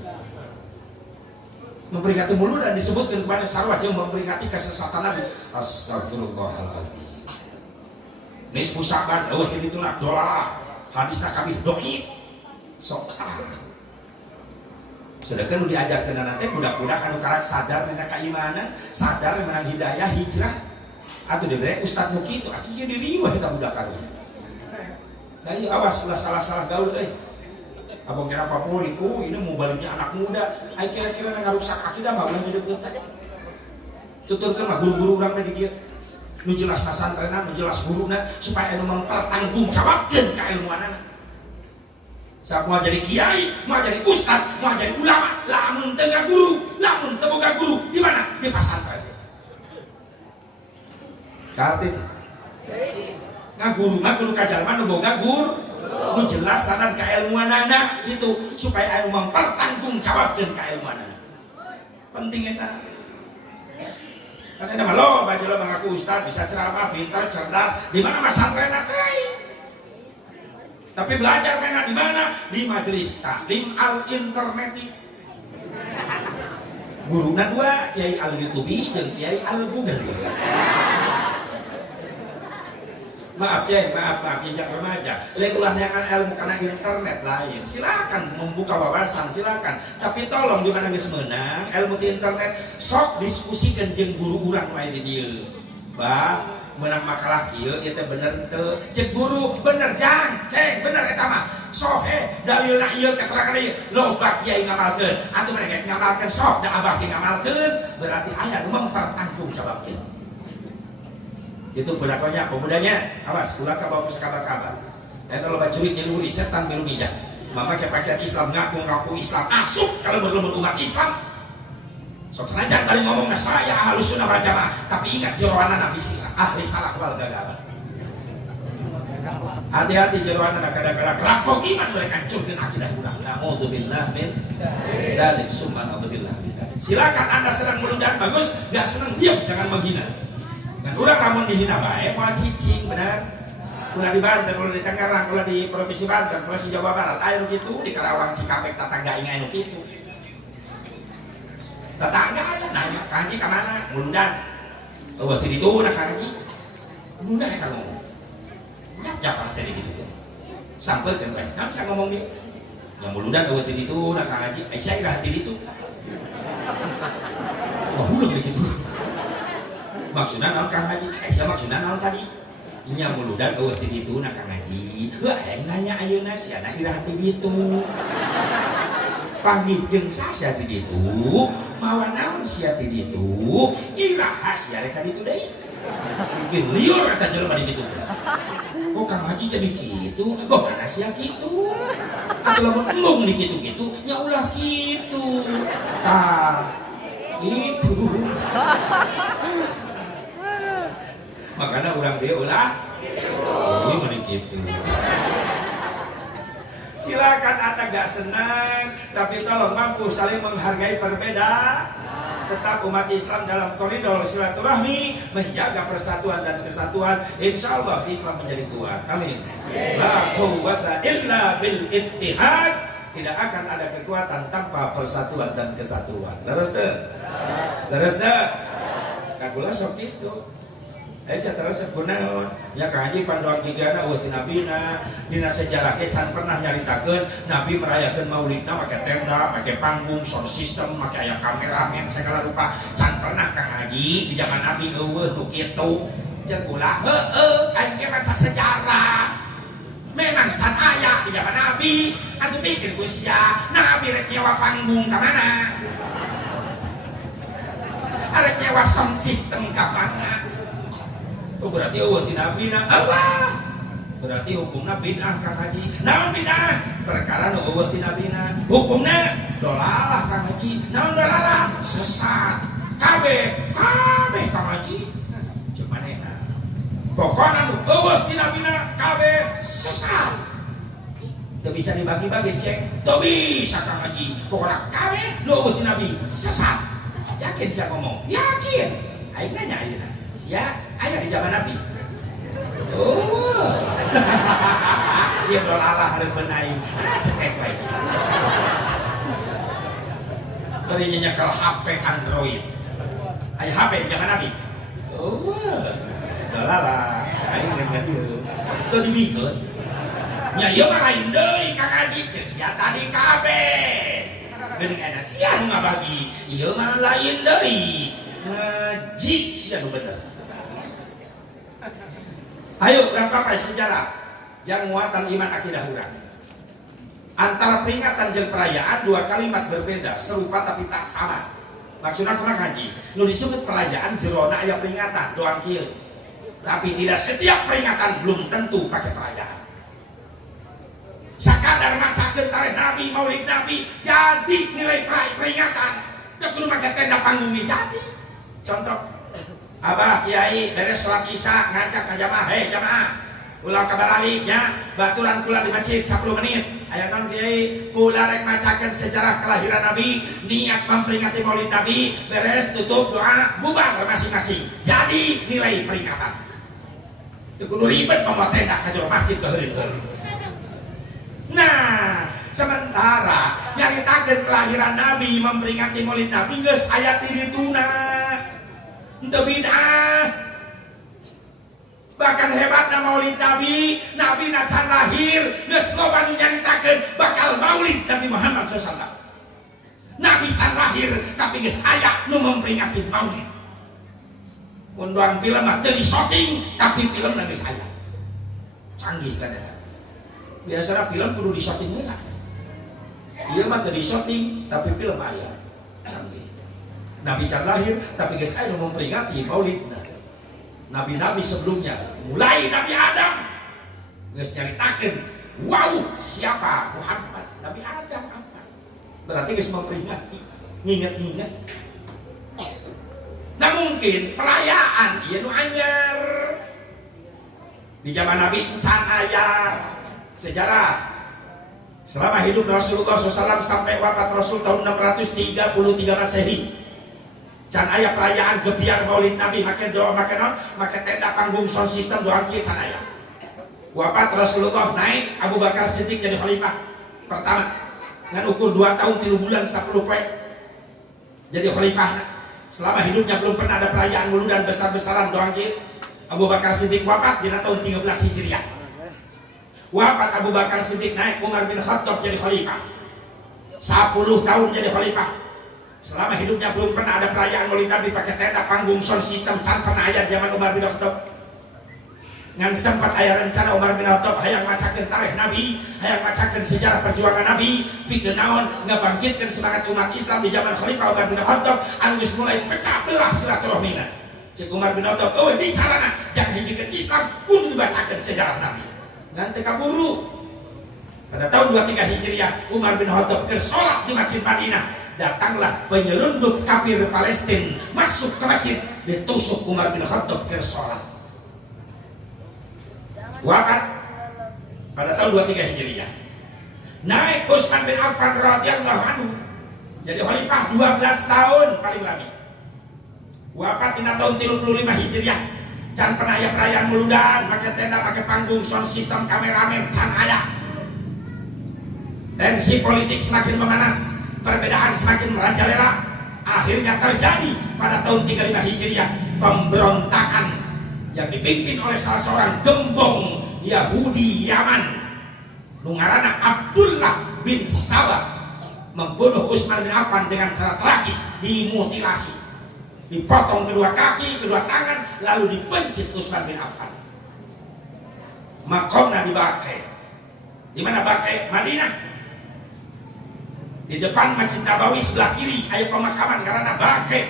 Memperingati muludan disebutkeun kepada sarua jeung memperingati kesesatan Nabi. Astagfirullahaladzim. Nisfu Sa'ban eueuh kitu lah dolalah. Hadisna kabih doi. Sok sedangkan udah diajarkan nanti budak-budak anu karak sadar menang keimanan, sadar menang hidayah hijrah, atau diberi ustad muki itu, atau jadi riwah kita budak kali. Nah iya awas ulah salah-salah gaul, abang kira papuri, ini mau baliknya anak muda, ay kira-kira ngarusak akidah mah ulah deket. Tuturkan mah guru-guru orang dari dia, nu jelas pasantrenan, nu jelas guruna, supaya anu mempertanggungjawabkeun kailmuanana. Saat mau jadi kiai, mau jadi ustad, mau jadi ulama, lamun tengah guru, lamun teboga guru, di mana? Di pesantren. Kartin. Nah guru mah guru kajalman nu boga guru, Nu jelas sanan kailmuanana gitu supaya anu mempertanggungjawabkeun kailmuanana. Penting eta. Karena nama lo baju lo mengaku ustaz bisa ceramah, pintar, cerdas, di mana pesantren teh. Tapi belajar mana di mana? Di majelis taklim al interneti. Guruna dua, Kiai al YouTubi jeung Kiai al Google. Maaf jejak remaja. Lain ulah neangan ilmu karena internet lain. Silakan membuka wawasan, silakan. Tapi tolong di mana geus meunang ilmu di internet sok diskusikan jeung guru urang wae di dieu. Bah, meunang makalah kieu ieu teh bener teu? Cek guru bener jang, cek bener eta mah. Sohe dalilna ieu keterangan ieu loba kiai ngamalkeun. Atuh mereka ngamalkeun sok da abah ge ngamalkeun berarti aya nu mempertanggungjawabkeun. Itu berlakunya pemudanya awas ulah kabawa kabar eta loba curik nyeluri setan biru bijak memakai pakaian Islam ngaku Islam asup kalau berlumur umat Islam sok senajan kali ngomongnya saya ahli sunnah wal jamaah tapi ingat jeroanana bisnis ahli salah wal gagabah. Hati-hati jeroanana kadang-kadang rampok iman mereka hancurkan akidah urang. Naudzubillah min dzalik summa naudzubillah min dzalik. Silakan Anda sedang melunjak bagus, enggak senang diam jangan menghina. Dan orang namun dihina bae moal cicing benar. Ulah di Banten, ulah di Tangerang, ulah di Provinsi Banten, ulah di Jawa Barat, aya nu kitu di Karawang Cikampek tetangga ingat nu kitu. Tetangga aja nanya, "Ka haji ka mana?" Mulundan. Eueuh teh ditu na ka haji. Mulundan eta ngomong. Nya japat teh ditu. Sampeukeun bae. Naon saya ngomong ieu? Ya mulundan eueuh teh ditu na ka haji. Aisyah irah teh ditu. Wah, ulah begitu. Maksudnya naon Kang Haji? Aisyah maksudnya naon tadi? Nya muludan eueuh ti ditu na Kang Haji. Heuh hayang nanya ayeuna siana irah ti ditu. Panggihkeun sasa ti ditu, mawa naon sia ti ditu, iraha sia rek ka ditu deui. Mungkin liur eta jelema di ditu. Kok Kang Haji jadi kitu? Bohana sia kitu. Atuh lamun embung di kitu-kitu nya ulah kitu. Tah itu. Makanya orang dia ulah ini begitu. Silakan Anda gak senang tapi tolong mampu saling menghargai perbedaan. Tetap umat Islam dalam koridor silaturahmi menjaga persatuan dan kesatuan. Insya Allah Islam menjadi kuat. Amin. La quwwata illa bil ittihad. Tidak akan ada kekuatan tanpa persatuan dan kesatuan. Leres deh. Leres deh. Kagulah sok itu. Saya terasa kunaon ya Kang Haji pandoan gigana eueuh ti nabina dina sejarah ge can pernah nyaritakeun Nabi merayakeun maulidna make tenda, make panggung, sound system, make aya kameramen segala rupa. Can pernah Kang Haji di zaman Nabi eueuh nu kitu. Jeung ulah heueuh aing ge maca sejarah. Memang can aya di zaman Nabi. Atuh pikir ku sia Nabi rek nyewa panggung ka mana? Arek nyewa sound system ka mana? Oh berarti eueuh ti nabina Allah. Berarti hukumna bid'ah Kang Haji. Naon bid'ah? Perkara nu eueuh ti nabina. Hukumna dolalah Kang Haji. Naon dolalah? Sesat. Kabeh Kang Haji. Cek manehna. Pokona nu eueuh ti nabina kabeh sesat. Teu bisa dibagi-bagi cek. Teu bisa Kang Haji. Pokona kabeh nu eueuh ti nabi sesat. Yakin sia ngomong? Yakin. Aing nanya ayeuna. Sia aya di zaman Nabi. Oh. Dia dolalah hareup benaim. Cekek bae. Bari nyekel HP Android. Aya HP di zaman Nabi. Oh. Dolalah. Aing ngan ieu. Teu dibikeun. Nya ieu mah lain deui Kang Haji ceuk sia tadi kabeh. Geuning ana sia nu ngabagi. Ieu mah lain deui. Ngaji sia nu bener. Ayo urang papai sejarah yang muatan iman akidah urang. Antara peringatan jeung perayaan dua kalimat berbeda, serupa tapi tak sama. Maksudna kumaha Haji? Nu disebut perayaan jerona aya peringatan doang kieu. Tapi tidak setiap peringatan belum tentu pakai perayaan. Sakadar macakeun tarikh Nabi, Maulid Nabi jadi nilai peringatan. Teu kudu make tenda panggung jadi. Contoh Abah Kiai beres sholat Isya ngajak ke jamaah, hei jamaah ulah kabaraliknya baturan kula di masjid 10 menit aya non kiai kula rek macakeun sejarah kelahiran Nabi, niat memperingati Maulid Nabi, beres tutup doa bubar masing-masing. Jadi nilai peringatan itu kudu ribet membuat tenda ka jero masjid ke heureun-heureun. Nah sementara nyaritakeun kelahiran Nabi, memperingati Maulid Nabi geus aya ti dituna henteu bid'ah. Bahkan hebatna Maulid Nabi, Nabi na can lahir geus loba nu nyaritakeun bakal Maulid Nabi Muhammad SAW. Nabi can lahir tapi geus aya nu memperingati Maulid. Munduan film mah teu di shooting tapi film geus aya. Canggih kan ya. Biasanya film kudu di shooting heula. Ieu mah teu di shooting tapi film aya. Canggih. Nabi can lahir tapi geus aya nu memperingati Maulid. Nabi-nabi sebelumnya, mulai Nabi Adam geus nyaritakeun wow siapa Muhammad, Nabi Adam apa? Berarti geus memperingati, nginget-nginget. Nah mungkin perayaan ieu nu anyar. Di zaman Nabi encan aya sejarah selama hidup Rasulullah SAW sampai wafat Rasul tahun 633 Masehi. Can aya perayaan gebiar Maulid Nabi, make doa, make non, make tenda panggung sound system doa kieu can aya. Wafat Rasulullah naik Abu Bakar Siddiq jadi khalifah pertama. Ngan ukur 2 tahun 3 bulan 10 poe. Jadi khalifah. Selama hidupnya belum pernah ada perayaan muludan besar-besaran doa kieu. Abu Bakar Siddiq wafat di tahun 13 Hijriah. Wafat Abu Bakar Siddiq naik Umar bin Khattab jadi khalifah. 10 tahun jadi khalifah. Selama hidupnya belum pernah ada perayaan Maulid Nabi pakai tenda panggung sound system, can pernah aya zaman Umar bin Khattab. Ngan sempat aya rencana Umar bin Khattab hayang macakeun tarikh Nabi, hayang macakeun sejarah perjuangan Nabi, pikeun naon ngabangkitkeun semangat umat Islam di zaman Khalifah Umar bin Khattab anu geus mulai pecah belah silaturahmina. Cek Umar bin Khattab, "Euy, di carana jangan hijikeun Islam pun dibacakeun sejarah Nabi." Ngan teu kaburu. Pada tahun 23 Hijriah, Umar bin Khattab keur salat di Masjid Madinah. Datanglah penyelundup kafir Palestina masuk ke masjid, ditusuk Umar bin Khattab ke sholat. Wafat pada tahun 23 Hijriah. Naik Utsman bin Affan radhiyallahu anhu jadi khalifah 12 tahun paling lama. Wafat di tahun 35 Hijriah. Can pernah aya perayaan muludan, pakai tenda, pakai panggung, sound system, kameramen, can aya. Tensi politik semakin memanas, perbedaan semakin merajalela. Akhirnya terjadi pada tahun 35 Hijriah pemberontakan yang dipimpin oleh salah seorang gembong Yahudi Yaman nu ngaranna Abdullah bin Sabah, membunuh Utsman bin Affan dengan cara tragis, dimutilasi, dipotong kedua kaki, kedua tangan, lalu dipencit Utsman bin Affan. Makomna di Baqi. Di mana Baqi? Madinah. Di depan Masjid Nabawi sebelah kiri aya pemakaman karena Baqi.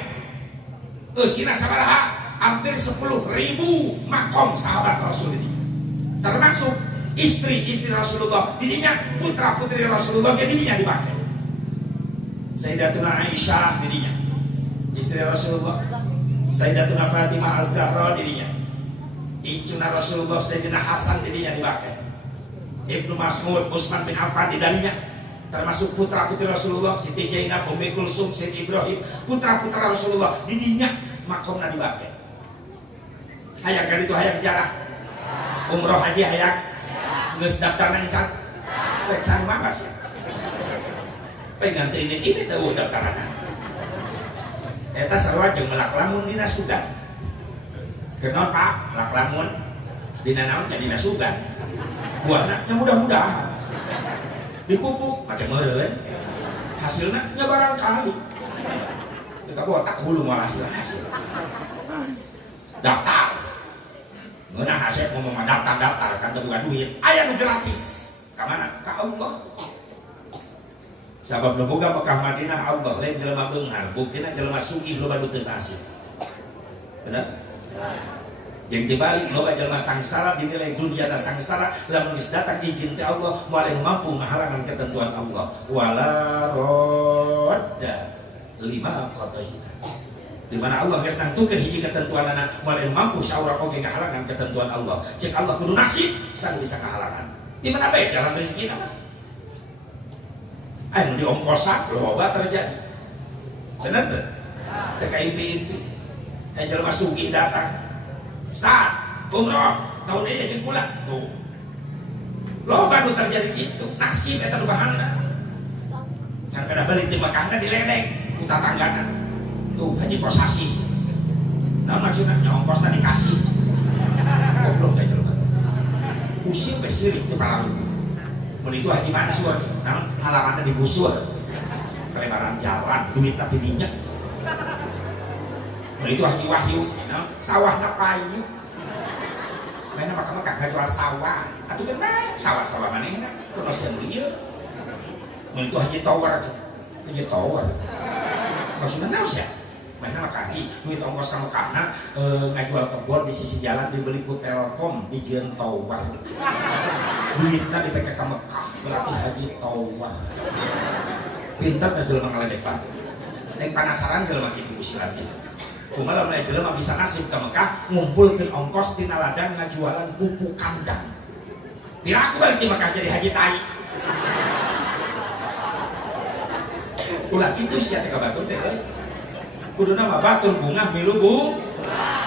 Eusina sabaraha? Hampir 10.000 makom sahabat Rasul ini. Termasuk istri-istri Rasulullah, didinya putra-putri Rasulullah didinya di Baqi. Sayyidatuna Aisyah didinya, istri Rasulullah. Sayyidatuna Fatimah Az-Zahra didinya. Icuna Rasulullah Sayyidina Hasan didinya di Baqi. Ibnu Mas'ud, Utsman bin Affan di dalinya. Termasuk putra-putri Rasulullah, Siti Zainab, Ummi Kulsum, Sayyid Ibrahim, putra-putra Rasulullah didinya makomna di Baqi. Hayang kan itu hayang jarah. Umroh haji hayang. Geus daftar encan. Rek sarua sih. Pengen ini tahu daftaran. Eta sarua jeung melak lamun dina Sudan. Kenapa melak lamun dina naon nya dina Sudan? Buahna nya mudah-mudahan. Dipupuk pakai meureun. Hasilna nya barangkali. Kita botak hulu moal hasil. Daftar. Ngeunah hasil ngomong daftar kan teu boga duit. Aya nu gratis. Ka mana? Ka Allah. Sabab nu boga Mekah Madinah Allah lain jelema beunghar, buktina jelema sugih loba nu teu nasib. Bener? Jeung dibalik loba jelema sangsara dinilai dunia da sangsara lamun geus datang izin ti Allah moal anu mampu ngahalangan ketentuan Allah. Wala radda lima qadaita. di mana Allah geus nantukeun hiji ketentuan anak mulai mampu saurang oge ngahalangan ketentuan Allah. Cek Allah kudu nasib san bisa ngahalangan. Di mana bae jalan rezeki mah. Anu di ongkosan loba terjadi. Bener teu? Teu kaimpi-impi. Jelema sugih datang. Saat umroh tahun ini jeung pulang tuh. Loba nu terjadi gitu. Nasib eta nu bahanna. Karena pada balik di Mekahna diledek ku tatanggana. Tuh haji kosasi. Nah maksudnya ongkos tadi dikasih. Goblok teh jelema. Usir besirik teu kalau. Mun itu haji Mansur, nah halamanna digusur. Kelebaran jalan, duit tapi dinya. Mun itu haji Wahyu, nah sawahna payu. Mana maka ngajual sawah. Atuh bener sawah-sawah manehna. Kudu sieun lieu. Mun itu haji tower, haji tower. Maksudnya naon sih? Mana maka haji duit ongkos ka Mekahna ngajual kebon di sisi jalan dibeli ku Telkom di Jeun tower. Duitna dipake ka Mekah berarti haji tower. Pinter ka jelema ngaledek batu. Yang penasaran jelema kitu usiran kitu. Kumaha lamun jelema bisa nasib ka Mekah ngumpulkeun ongkos tina ladang ngajualan pupuk kandang. Piraku balik di Mekah jadi haji tai. Ulah kitu sia teh ka batur teh. Kuduna mah batur bunga milu bu.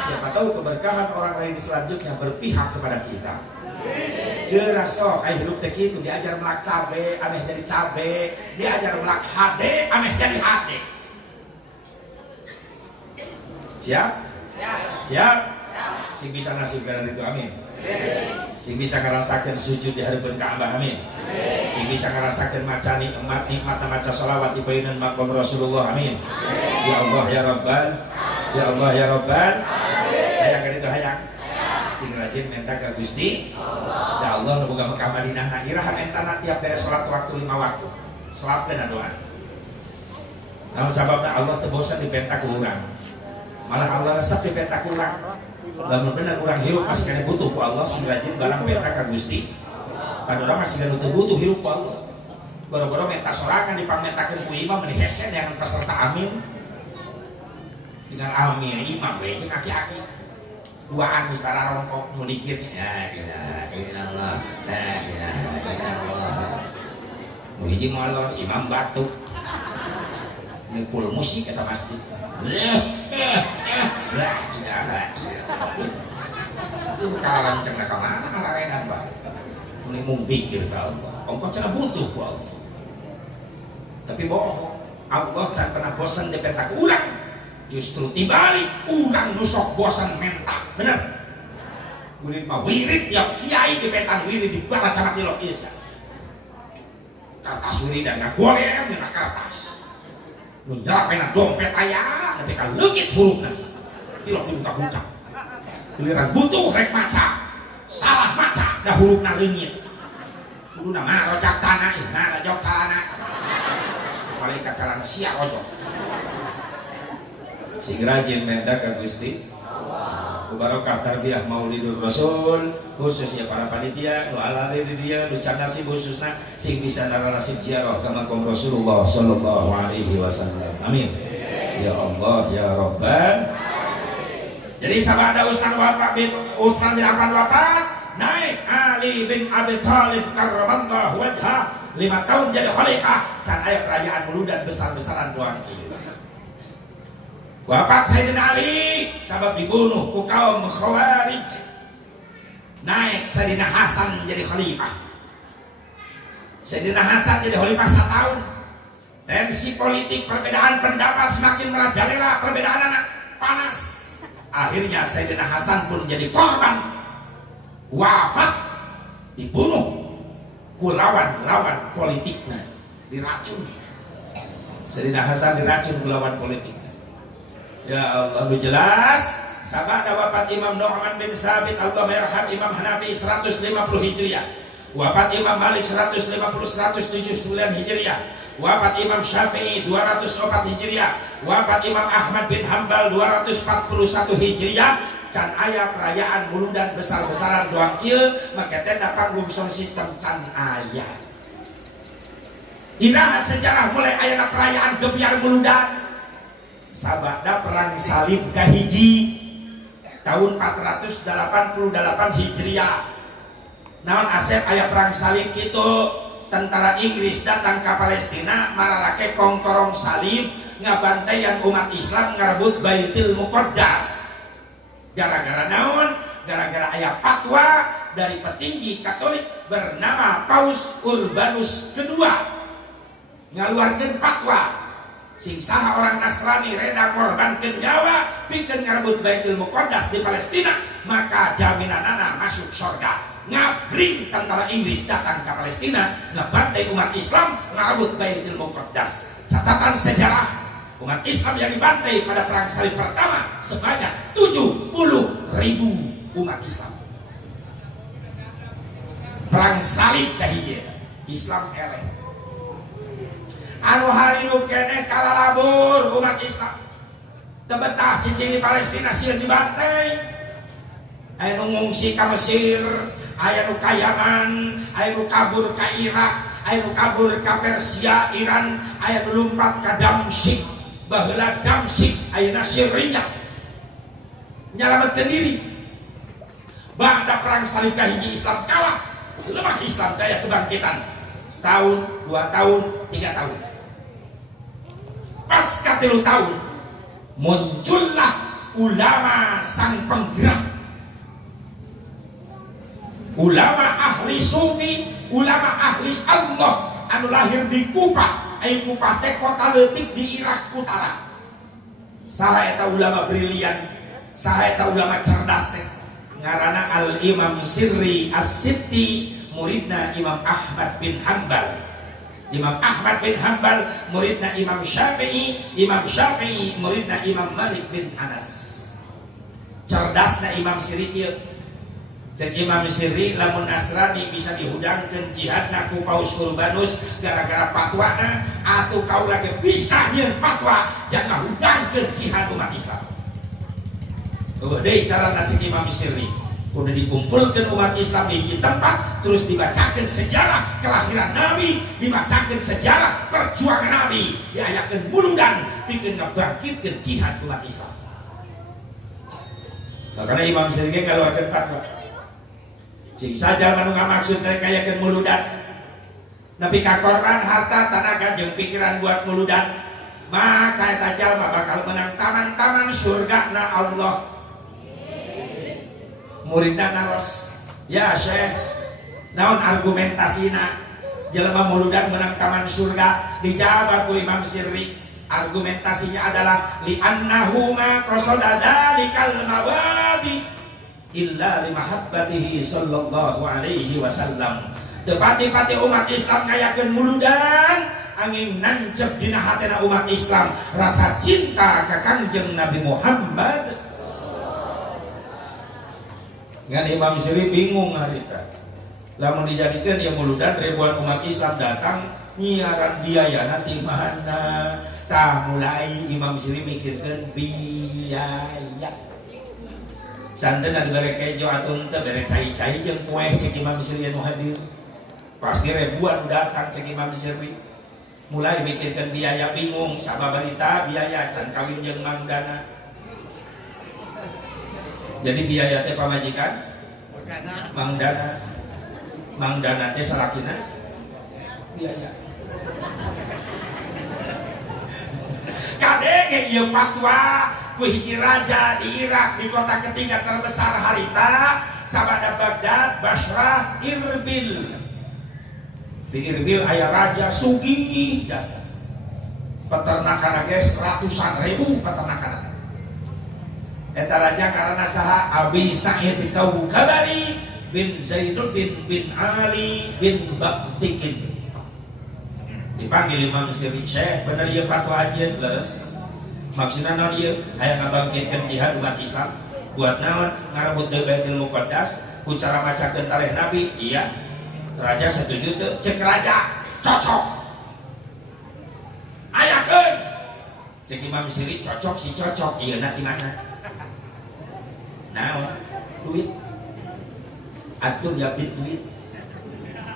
Siapa tahu keberkahan orang lain selanjutnya berpihak kepada kita. Dia rasok kayak hirup teh kitu diajar melak cabe, aneh jadi cabe, diajar melak hade, aneh jadi hade. Siap? Siap? Sing bisa nasib kana itu amin. Sing bisa ngerasakeun sujud di hareupeun Ka'bah amin. Sing bisa ngerasakeun maca nikmat maca shalawat di beureun maqam Rasulullah amin. Ya Allah ya Rabban. Ya Allah ya Rabban. Hayang ka ditu hayang. Sing rajin minta ka Gusti Allah. Da Allah nu boga Mekah Madinah na iraha mentana tiap beres salat waktu 5 waktu. Salatkeun doa. Namun sababna Allah teu bosan dipenta ku urang. Malah Allah resep dipenta ku urang. Lamun bener urang hirup masih kana butuh ku Allah sing rajin barang penta ka Gusti. Kan urang masih kana butuh hirup ku Allah. Boro-boro menta sorangan dipamentakeun ku imam meni hese dengan peserta amin. Dengan amin imam we jeung aki-aki. Duaan geus rongkok nu dikir la ilaha illallah la ilaha illallah. Nu hiji molor imam batuk. Nikul musik eta masjid. La ilaha illallah. Ieu kalaran cenah ka mana ngararenan bae. Mun mung zikir ka Allah. Ongko cenah butuh ku Allah. Tapi bohong. Allah can pernah bosan dipenta ku urang. Justru dibalik urang nu sok bosan menta. Bener? Wirid mah wirid tiap kiai dipetan wirid di bala camat tilok isa. Kertas wiridan ngagolem dina kertas. Nu nyelapena dompet aya nepi ka leungit hurufna. Tilok dibuka-buka. Giliran butuh rek maca. Salah maca da hurufna leungit. Kuduna mah rojak tanah ih mah rojok calana. Malaikat calana sia ojok. Sing rajin minta ka Gusti Allah. Barokah tarbiyah Maulidur Rasul khususnya para panitia nu ala diri dia nu can nasib khususna sing bisa narasib ziarah ka maqam Rasulullah sallallahu alaihi wasallam. Amin. Ya Allah ya Rabban. Jadi sabada Ustaz bin Affan wafat naik Ali bin Abi Thalib karramallahu wajhah 5 tahun jadi khalifah can aya kerajaan muludan besar-besaran doang ieu. Wafat Sayyidina Ali sabab dibunuh ku kaum Khawarij. Naik Sayyidina Hasan jadi khalifah. Sayyidina Hasan jadi khalifah 1 tahun. Tensi politik, perbedaan pendapat semakin merajalela, perbedaan anak panas. Akhirnya Sayyidina Hasan pun jadi korban. Wafat dibunuh ku lawan-lawan politiknya, diracun. Sayyidina Hasan diracun ku lawan politik. Ya Allah, lu jelas. Sabada wafat Imam Nu'man bin Sabit Allah merham Imam Hanafi 150 Hijriah. Wafat Imam Malik 150 179 Hijriah. Wafat Imam Syafi'i 204 Hijriah. Wafat Imam Ahmad bin Hambal 241 Hijriah. Can aya perayaan muludan besar-besaran doang kieu make tenda panggung sound system can aya. Iraha sejarah mulai ayana perayaan gebiar muludan. sabada perang salib kahiji tahun 488 Hijriah. Naon asep aya perang salib gitu, tentara Inggris datang ke Palestina mararake kongkorong salib ngabantaian umat Islam ngarebut Baitul Muqaddas. Gara-gara naon? Gara-gara aya fatwa dari petinggi Katolik bernama Paus Urbanus kedua ngaluarkeun fatwa sing saha orang Nasrani reda korbankeun nyawa pikeun ngarebut Baitul Muqaddas di Palestina maka jaminanana masuk surga. Ngabring tentara Inggris datang ke Palestina ngabantai umat Islam ngarebut Baitul Muqaddas. Catatan sejarah umat Islam yang dibantai pada perang salib pertama sebanyak 70.000 umat Islam. Perang salib kahiji Islam eleh anu haridu kene kalalabur umat Islam tebetah cicing di Palestina sieun dibantai aya nu ngungsi ka Mesir, aya nu ka Yaman, aya nu kabur ka Irak, aya nu kabur ka Persia, Iran, aya nu lumpat ka Damsyik, baheula Damsyik ayeuna Syria. Nyalametkeun diri. Bangda perang salib kahiji Islam kalah, lemah Islam daya kebangkitan. Setahun, 2 tahun, 3 tahun. Pas ka 3 tahun muncullah ulama sang penggerak. Ulama ahli sufi, ulama ahli Allah anu lahir di Kupah. Ai Kupah teh kota leutik di Irak Utara. Saha eta ulama brilian, saha eta ulama cerdas teh. Ngaranna Al Imam Sirri As-Sitti, muridna Imam Ahmad bin Hanbal. Imam Ahmad bin Hanbal muridna Imam Syafi'i, Imam Syafi'i muridna Imam Malik bin Anas. Cerdasna Imam Sirri kieu. Jadi Imam Sirri lamun Nasrani bisa dihudangkeun jihadna ku Paus Urbanus gara-gara fatwana atuh kaula ge bisa nyieun fatwa jangan hudangkeun jihad umat Islam. Eueuh deui carana cek Imam Sirri. Kudu dikumpulkeun umat Islam di hiji tempat terus dibacakeun sejarah kelahiran Nabi, dibacakeun sejarah perjuangan Nabi, diayakeun muludan pikeun ngabangkitkeun jihad umat Islam. Makanya Imam Sirri ngaluarkeun fatwa sing saja manu ngamaksud kayakeun muludan nepi ka korban harta tenaga jeung pikiran buat muludan maka eta jalma bakal menang taman-taman surgana Allah. Muridna naros ya Syekh naon argumentasina jelema muludan menang taman surga? Dijawab ku Imam Sirri argumentasinya adalah li annahu ma qasada dzalikal mawadi illa limahabbatihi sallallahu alaihi wasallam. Tepati-pati umat Islam ngayakeun muludan angin nancep dina hatena umat Islam rasa cinta ka Kangjeng Nabi Muhammad. Ngan Imam Sirri bingung harita. Lamun dijadikeun ieu muludan ribuan umat Islam datang nyiaran biayana ti mana? Tah mulai Imam Sirri mikirkeun biaya. Santen ada bere kejo atun teh bere cai-cai jeung kue cek Imam Sirri anu hadir. Pasti ribuan datang cek Imam Sirri. Mulai mikirkan biaya bingung sababarita biaya can kawin jeung Mang Dana. Jadi biaya teh pamajikan Mang Dana. Mang Dana teh salakina biaya. Kadenge ieu fatwa ku hiji raja di Irak di kota ketiga terbesar harita sabada Baghdad, Basrah, Irbil. Di Irbil aya raja sugih jasa. Peternakan ge ratusan ribu peternakan. Eta raja karena saha Abi Sa'id Kaukabari bin Zainuddin bin Ali bin Baktikin. Dipanggil Imam Sirri, Syekh bener ieu fatwa anjeun leres. Maksudna naon ieu? Aya ngabangkitkeun jihad umat Islam. Buat naon? Ngarebut deui Baitul Muqaddas ku cara macakeun tarikh Nabi. Iya. Raja setuju teu? Cek raja, cocok. Ayakeun. Cek Imam Sirri cocok si cocok. Ieu na di mana? Naon? Duit. Atur japit duit.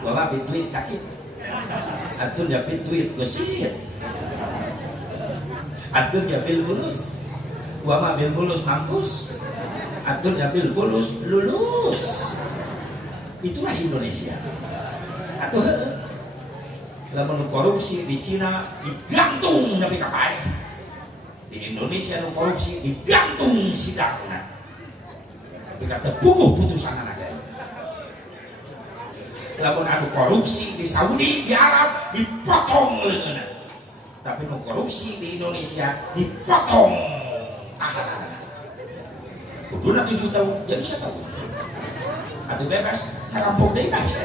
Gua bit duit sakit. Atur japit duit gesit. Ad-dunya bil fulus wa ma bil fulus mampus, ad-dunya bil fulus lulus. Itulah Indonesia. Atuh lamun korupsi di Cina digantung nepi ka pae, di Indonesia nu korupsi digantung sidangna tapi kata puguh putusan anak gaya. Lamun anu korupsi di Saudi, di Arab dipotong leungeunna, tapi nu korupsi di Indonesia dipotong tahananna. Kuduna 7 tahun jadi 1 tahun atuh bebas ngarampok deui bahasa.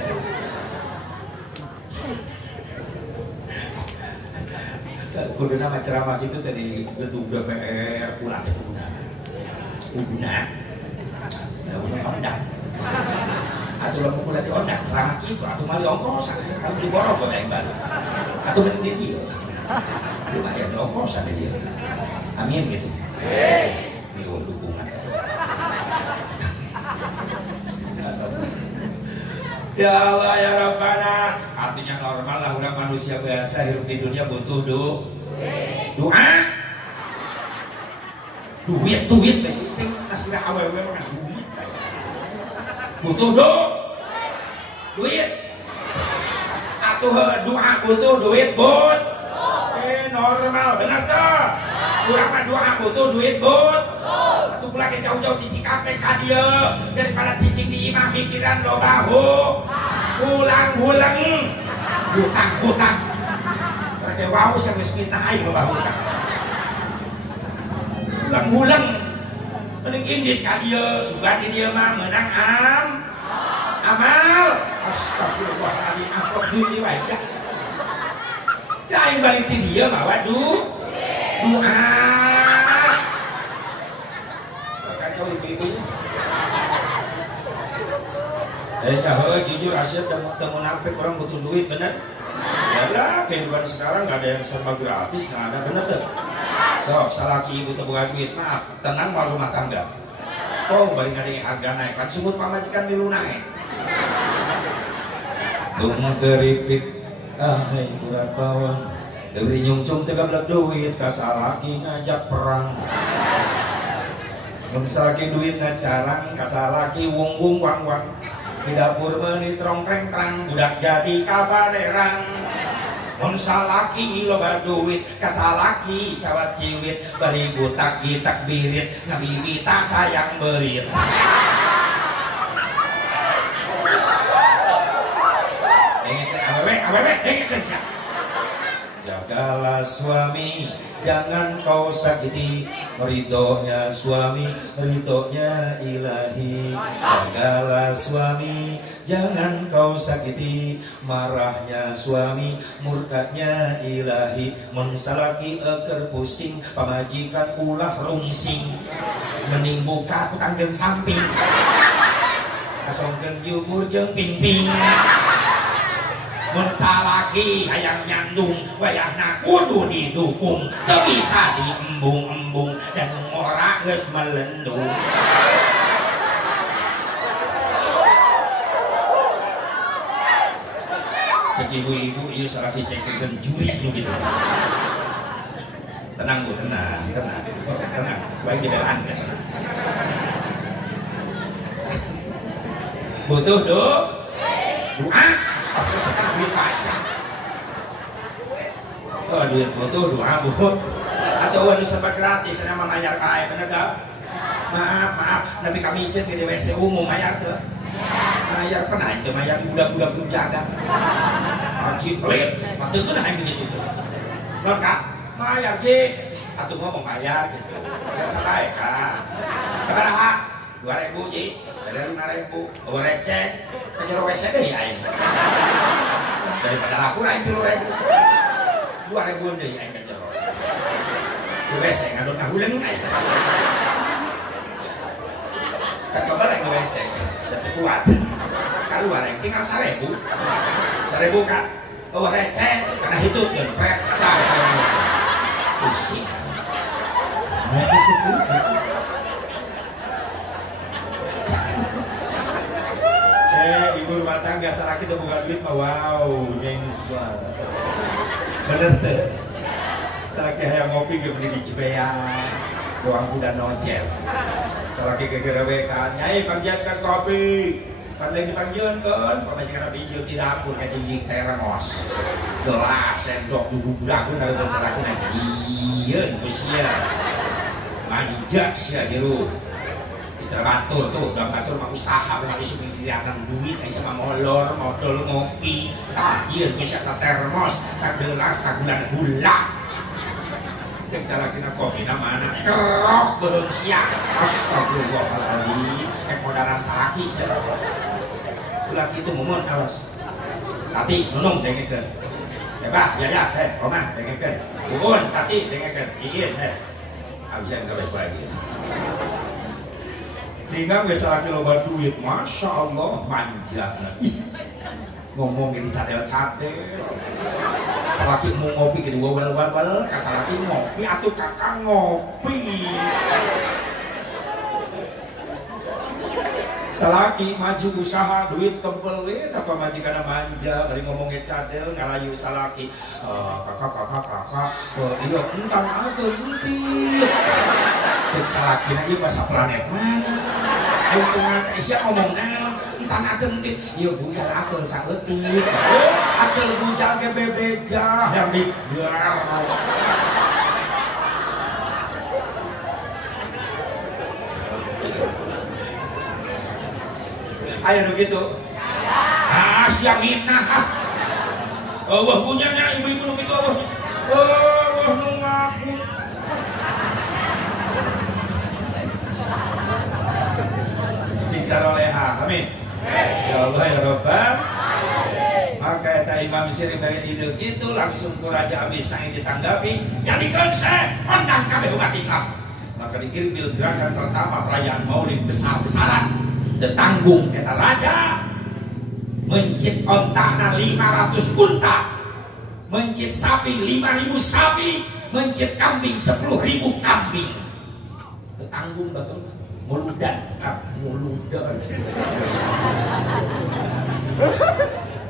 Kudu nama ceramah gitu dari gedung DPR pulang ke kuduna ondang atau lamun kula di ondang ceramah kitu atau mali ongkosan kalau diborong kok yang balik atau mending di dieu lumayan di ongkosan dia. Amin gitu. Ini dukungan ya Allah ya Rabbana. Artinya normal lah orang manusia biasa hidup di dunia butuh doa, duit penting nasirah awewe mah duit butuh duit atuh doa butuh duit bot normal bener tuh urang mah doa butuh duit bot atuh pula ke jauh-jauh di Cikampek ka dieu daripada cicing di imah mikiran lo bahu ulang-ulang hutang karena wau saya geus minta aing lo bahu hutang ulang-ulang mending indit ka dieu sugan di dieu mah meunang amal astagfirullahaladzim apa duit di wae sia teh aing balik ti dieu mah waduh doa kacau bibi nyaho jujur asyik temu napik orang butuh duit bener yalah kehidupan sekarang gak ada yang serba gratis gak ada bener tuh sok salaki butuh buka duit maaf tenang mau rumah tangga kok balik ada yang harga naik kan sumut pamajikan milu naik tung keripik ahai urat bawang diberi nyungcung tega belak duit kasalaki ngajak perang salaki duit ngacarang kasalaki wung wang di dapur meuni trongkreng terang budak jadi kabarerang mun salaki loba duit kasalaki cawat ciwit bari butak gitak birit ngabibita sayang beurit awewe dengekeun sia jagalah suami jangan kau sakiti ridhonya suami ridhonya ilahi jagalah suami jangan kau sakiti marahnya suami murkanya ilahi mun salaki eker pusing pamajikan ulah rungsing mending buka tukang jeung samping kasongkeun jubur jeung pingping mun salaki hayang nyandung wayahna kudu didukung teu bisa diembung-embung dan ora geus melendung cek ibu-ibu ieu salaki cekeun juri nu gitu tenang Bu tenang baik dibelaan ya butuh doa sekarang duit pasang duit butuh doa bu atau waduh serba gratis nama mayar kaya bener gak maaf nabi kami cek di WC umum mayar tuh mayar pernah itu mayar di budak-budak belum jaga haji pelit waktu itu nah yang begitu tuh non kak mayar cik atau ngomong mayar gitu biasa baik kak sabaraha 2.000 cik dari 5.000 receh kejar WC deh ya daripada lapor aing 3.000 2.000 deh aing kejar di WC ngadon ngahuleun aing tak kebal aing di WC tetep kuat keluar aing tinggal 1.000 kak bawa receh karena hitutkeun pret tas pusing ibu rumah tangga salah kita buka duit mah wow ini semua bener tuh Selagi hayang ngopi ge beli di Cibean. Doang kuda nojel. Selagi gegerewekan, nyai panjatkan kopi. Pandai dipanjatkan, pamajikan biji di dapur ke cincin termos. Gelas, sendok, duduk dagun dari selagi najieun usia. Manja sia jero. Batur tuh, udah batur mah usaha lagi sumirianan duit bisa molor, modal ngopi, tajil bisa termos, gelas, tagulan gula. Yang salah kita kopi mana kerok belum siap. Astagfirullahaladzim. Modaran salaki saya. Ulah gitu mumun awas. Tati nunung dengekeun. Bah, ya, omah dengekeun. Buun, tati dengekeun. Iin, abisan kabeh lagi. Tinggal geus salaki loba duit, masya Allah manja. Ngomong ini cadel-cadel. Salaki mau ngopi gitu wawal-wawal, salaki ngopi atuh kakak ngopi. Salaki maju usaha duit kempel we apa majikan manja bari ngomongnya cadel ngarayu salaki kakak iya entang atuh entit cek salaki lagi bahasa planet mana ayo pengantin sia ngomong naon entang atuh entit iya bujal atul saeutik atul bujal ge bebeja yang digar. Ayo gitu. Siang minah. Wah punyanya ibu-ibu nu kitu wah. Wah nu ngaku. Siksa roleha. Amin. Ya Allah ya Rabbal. Maka eta Imam Syirih bari ide kitu langsung ku Raja Abi Sa'id ditanggapi, jadikeun saya undang kabeh umat Islam. Maka dikirim gerakan pertama perayaan Maulid besar-besaran. Tetanggung eta raja mencit ontana 500 unta, mencit sapi 5.000 sapi, mencit kambing 10.000 kambing. Tetanggung betul muludan.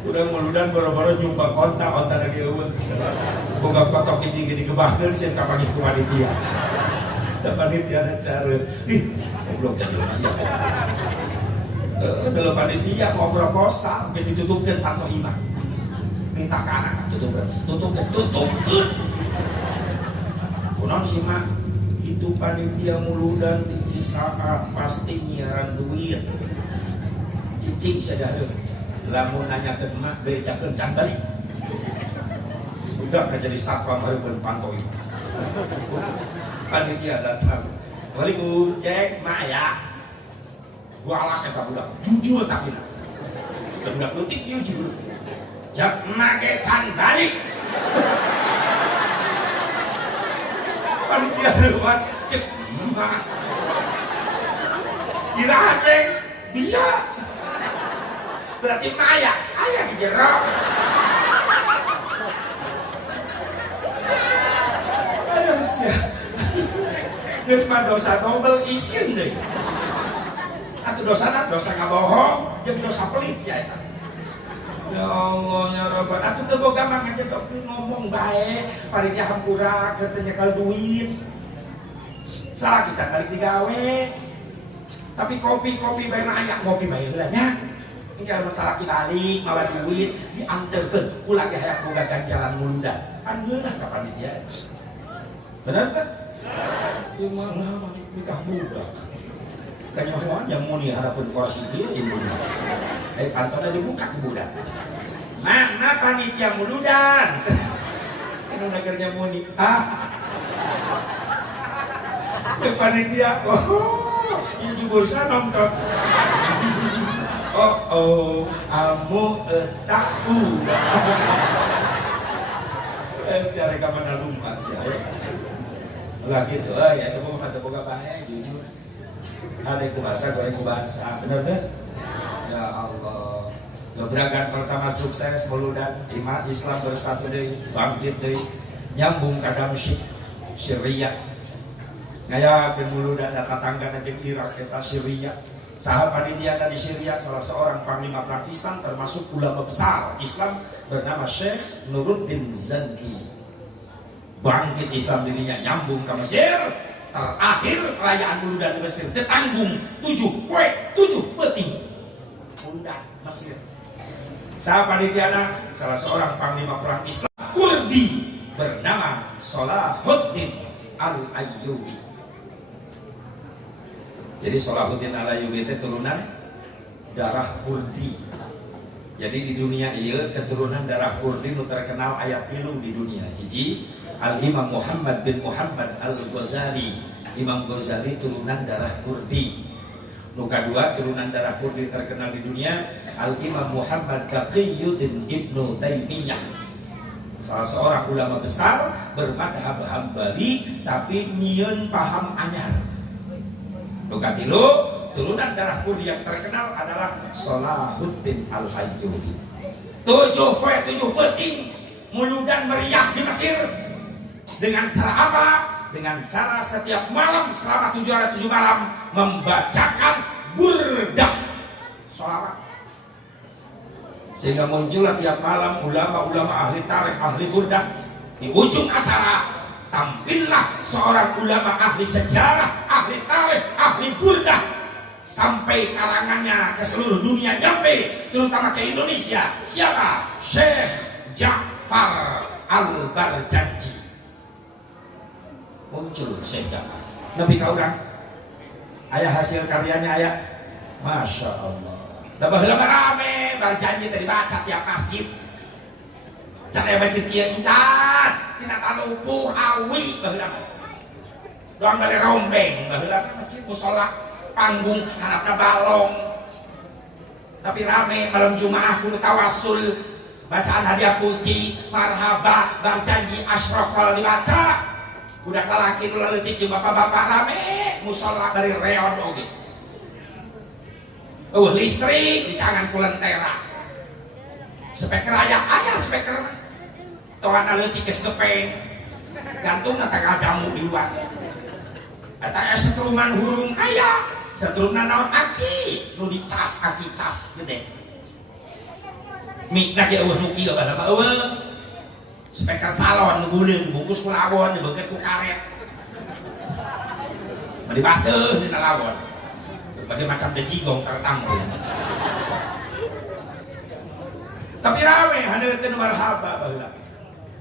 Udah muludan boro-boro nyumbang onta lagi eueuh. Boga kotok hiji gini gebahkeun sieun ka pagi ku panitia. Da panitia ada cara. Goblok jadi aja. Dalam panitia mau proposal geus ditutupkeun panto imam minta ke anak tutupkeun kunaon sih mak itu panitia muludan ti saat pasti nyiaran duit cicing sadeueum lamun nanyakeun mak berejakeun can balik udah jadi satpam hareupeun panto imam panitia datang mari ku cek mak ya gua alak eta budak jujur tapi lah budak leutik jujur jak make can balik panitia luas cek emak iraha ceng dia berarti maya aya di jero aduh sia geus mah dosa double isin deui. Atau dosa ngabohong, jeung dosa pelit sih eta. Ya Allah ya Rabbal, atuh teu boga mah ngajak ngomong bae, panitia hampura keur teu nyekel duit. Salah kita balik digawe. Tapi kopi bae mah aya ngopi bae heula nya. Engke lamun salah balik mawa duit dianterkeun ku lagi hayang boga ganjalan muludan. Kan heula ka panitia. Bener kan? Ya mah nikah budak. Kanyawan yang muni harapun kursi dia ibu. Pantona dibuka ke budak. Mana panitia muludan? Anu nagarnya muni. Cek panitia. Oh, ieu jurusan nongkrong. Amu tak budak. Secara kamana lumpat sih aya. Lah gitu, ya itu boga bae jujur. Ada kubasa, goreng kubasa, bener deh? Ya Allah. Gebrakan pertama sukses muludan, Islam bersatu deh, bangkit deh, nyambung ke Damsyik, Syria. Ngayakeun muludan da tetangga jeung Irak eta Syria. Sahabat panitia di Syria salah seorang panglima perang Islam termasuk ulama besar Islam bernama Syekh Nuruddin Zanki. bangkit Islam dirinya nyambung ke Mesir. Terakhir perayaan Muludan di Mesir ditanggung 7 kue 7 peti Muludan Mesir. Siapa Diana? Salah seorang panglima perang Islam Kurdi bernama Salahuddin Al-Ayyubi. Jadi Salahuddin Al-Ayyubi itu turunan darah Kurdi. Jadi di dunia iya keturunan darah Kurdi nu terkenal ayat tilu di dunia. Hiji Al-Imam Muhammad bin Muhammad Al-Ghazali. Imam Ghazali turunan darah Kurdi. Nu kedua turunan darah Kurdi terkenal di dunia Al-Imam Muhammad Taqiyuddin Ibnu Taimiyah. Salah seorang ulama besar bermadhab Hambali tapi nyieun paham anyar. Nu katilu turunan darah Kurdi yang terkenal adalah Salahuddin Al-Ayyubi. 7 peting Muludan meriah di Mesir. Dengan cara apa? Dengan cara setiap malam selama 7 hari 7 malam membacakan burdah sholawat. Sehingga muncullah tiap malam ulama-ulama ahli tarikh, ahli burdah. Di ujung acara tampillah seorang ulama ahli sejarah, ahli tarikh, ahli burdah, sampai karangannya ke seluruh dunia nyampe, terutama ke Indonesia. Siapa? Syekh Ja'far Al-Barjanji. Muncul Syekh Ja'far. Nabi kau orang ayah hasil karyanya ayah, masya Allah. Dah baheula rame, Barjanji tadi baca tiap masjid. Cara baca kieu encat, tina talupuh awi baheula. Doang balik rombeng baheula masjid mushola panggung harapna balong. Tapi rame malam Jumaah kudu tawasul, bacaan hadiah puji, marhaba, Barjanji asyraqal dibaca. Budak lalaki nu leutik jeung bapak-bapak rame mushola dari reon oge. Listrik dicangan ku lentera. Speaker aya speaker. Toana leutik geus gepeng. Gantungna teh jamu di luar. Eta setruman hurung aya. Setrumna naon aki, nu dicas aki cas gede. Mikna ge eueuh nu kieu baheula mah eueuh. Speaker salon nu geuleun dibungkus ku lawon, dibeungkeut ku karet. Mah dibaseuh dina lawon. Berbagai macam dejigong tertampung. Tapi rame haneutkeun marhaba baheula.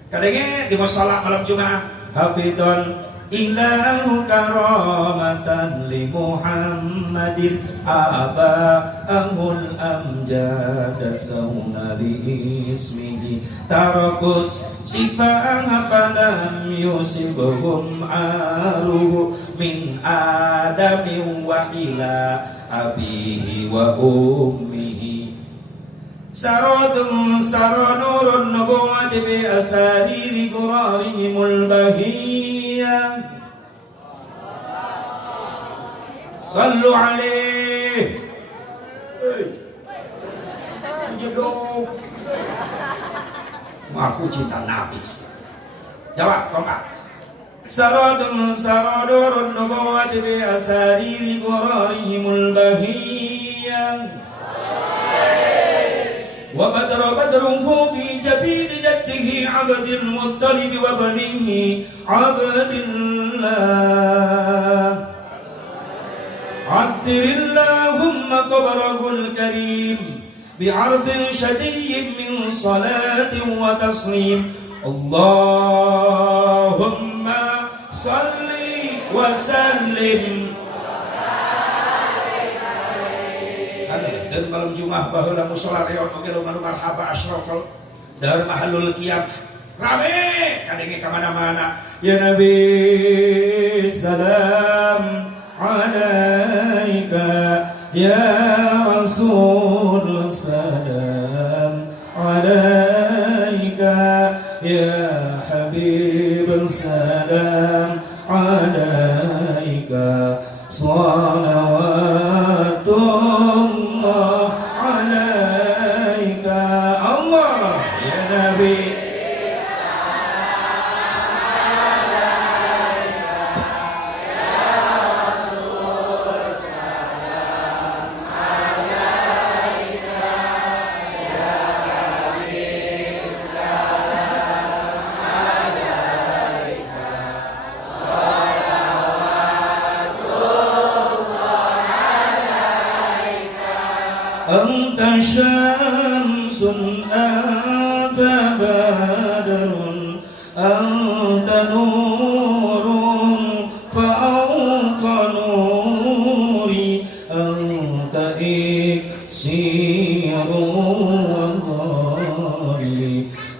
Kadenge di mushola malam Jumaah hafidun ilahu karamatan li Muhammadin aba'ahul amjad sauna li ismihi tarakus sifang falam yusibhum aruhu min adamin wa ila abihi wa ummihi saradun saranurun nubuwati bi asariri qurarihimul bahiyah sallu alaih jodoh aku cinta Nabi. Jawab kompak. Saradun saradurun nubuwati bi asariri qurarihimul bahiyah wa badruhu fi jabid jaddihi abdil muttalib wa banihi abdillah addirillahumma qabrahul karim bi'ardin syadiyyin min salatin wa taslim Allahumma salli wa sallim. Dan malam Jumaah baheula mushola reon oge lu marhaba asyraqal dar mahallul qiyam rame kadenge ka mana-mana. Ya Nabi salam alaika, ya Rasul salam alaika, ya Habib salam alaika, salawatullah alaika. Allah ya Nabi أنت بدر أنت نور فوق نوري أنت إكسير وغالي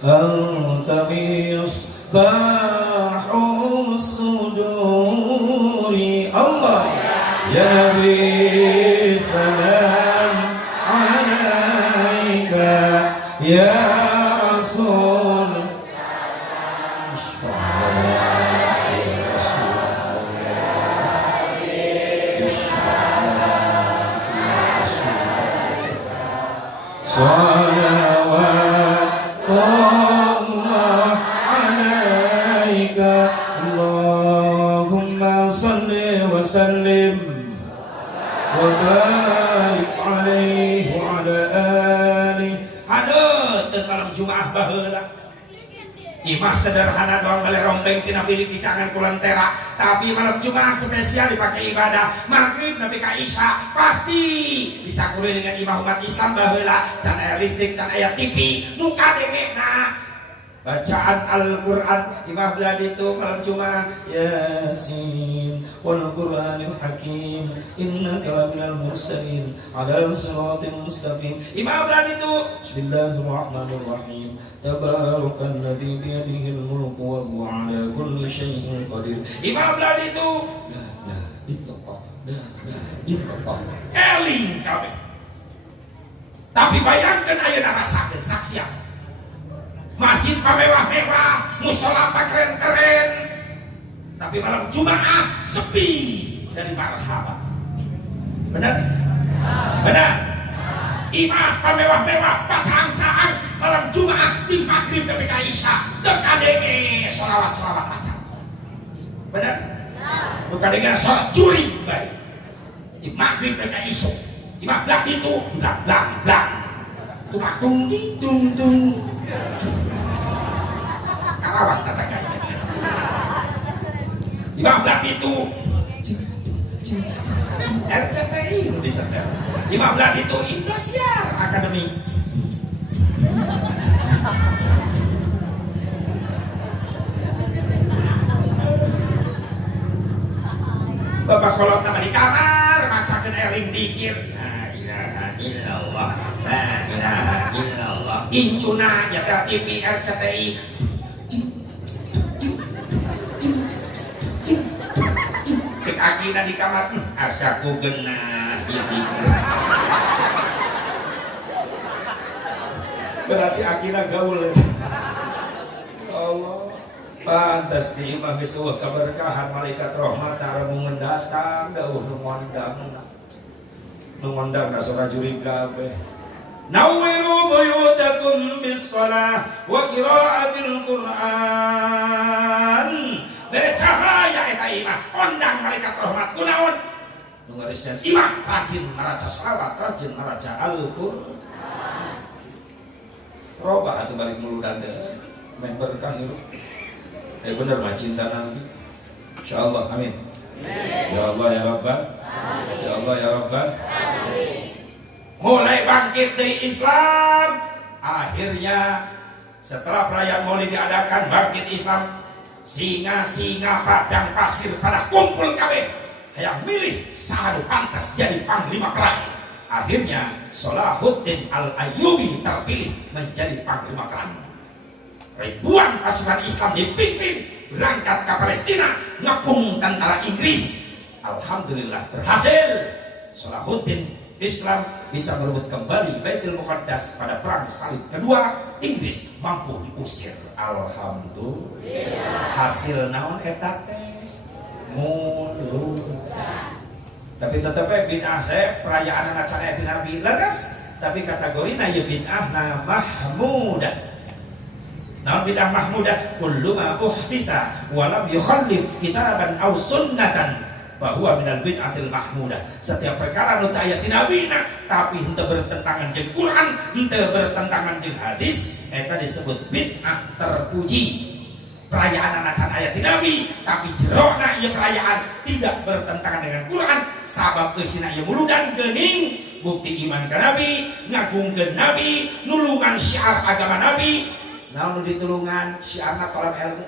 أنت مصباح الصدور الله يا نبي سلام عليك يا رسول اشفع لنا يا رسول الله اشفع لنا يا رسول الله صلوات الله عليك اللهم صل وسلم وبارك عليه وعلى آله. Aduh, malam Jumaah baheula. Imah sederhana doang bale rombeng tina bilik dicangan kulantera, tapi malam Jumaah spesial dipakai ibadah. Maghrib nepi ka Isya pasti disakureun dengan imah umat Islam baheula, can aya listrik, can aya TV, nu kadengena bacaan Al-Quran. Imam Beladi itu malam Jumat Yasin wal Qur'anil Hakim innaka laminal mursalin ala siratin mustaqim. Imam Beladi itu Bismillahirrahmanirrahim tabarakalladzi biyadihil mulku wa huwa ala kulli syai'in qadir. Imam Beladi itu la ilaha illallah eling kabeh. Tapi bayangkan ayeuna rasakeun saksian masjid mewah-mewah, musola keren-keren, tapi malam Jumaah sepi dari marhaban. Benar? Benar? Imah mewah-mewah, pacang-cang, malam Jumaah di maghrib nepi ka Isya, dekadenge sholawat-sholawat macam. Benar? Dekadenge sholat juri baik. Di maghrib nepi ka Isya, imah blang itu blang. Tumak tung tung. Karawat tetangga di bawah itu RCTI itu bisa di bawah itu Indosiar Academy. Bapak kolot nama di kamar maksakan eling dikir la ilaha illallah la ilaha illallah incuna nyetel TV RCTI cek akina di kamar asaku genah berarti akina gaul. Allah pantas di imah geus eueuh keberkahan malaikat rahmat aremu datang dawuh nu ngondangna surah juri kabeh. Nawwiru buyutakum bis-shalah wa qiraatil Qur'an. Bercahaya eta imah ondang malaikat rahmat kunaon? Nu ngeureuskeun imah rajin maraca shalawat, rajin maraca Al-Qur'an. Robah atuh balik muludan teh member kahiru. Bener mah cinta Nabi. Insyaallah amin. Ya Allah ya Rabbal. Ya Allah ya Rabbal. Mulai bangkit dari Islam, akhirnya setelah perayaan Maulid diadakan bangkit Islam, singa-singa padang pasir pada kumpul kabeh hayang milih sadu pantas jadi panglima perang. Akhirnya Salahuddin Al-Ayyubi terpilih menjadi panglima perang. Ribuan pasukan Islam dipimpin berangkat ke Palestina ngepung tentara Inggris. Alhamdulillah berhasil. Salahuddin Islam bisa merebut kembali Baitul Muqaddas pada perang salib kedua. Inggris mampu diusir. Alhamdulillah. Hasil naon eta teh muludan. Tapi tetep bid'ah saya perayaan anak cana Nabi leres, tapi kategorina ya bid'ah na mahmudah. Namun bid'ah mahmudah kullu ma uhdisa wa lam yukhallif kitaban aw sunnatan bahwa minal bid'atil mahmudah. Setiap perkara nu teu aya ti nabina tapi henteu bertentangan jeung Quran, henteu bertentangan jeung hadis, eta disebut bid'ah terpuji. Perayaan anacan ayat Nabi tapi jerona ieu perayaan tidak bertentangan dengan Quran sabab eusina ieu muludan geuning bukti iman ke Nabi, ngagungkeun Nabi, nulungan syiar agama Nabi. Naon nu ditulungan syiarna tolak ilmu.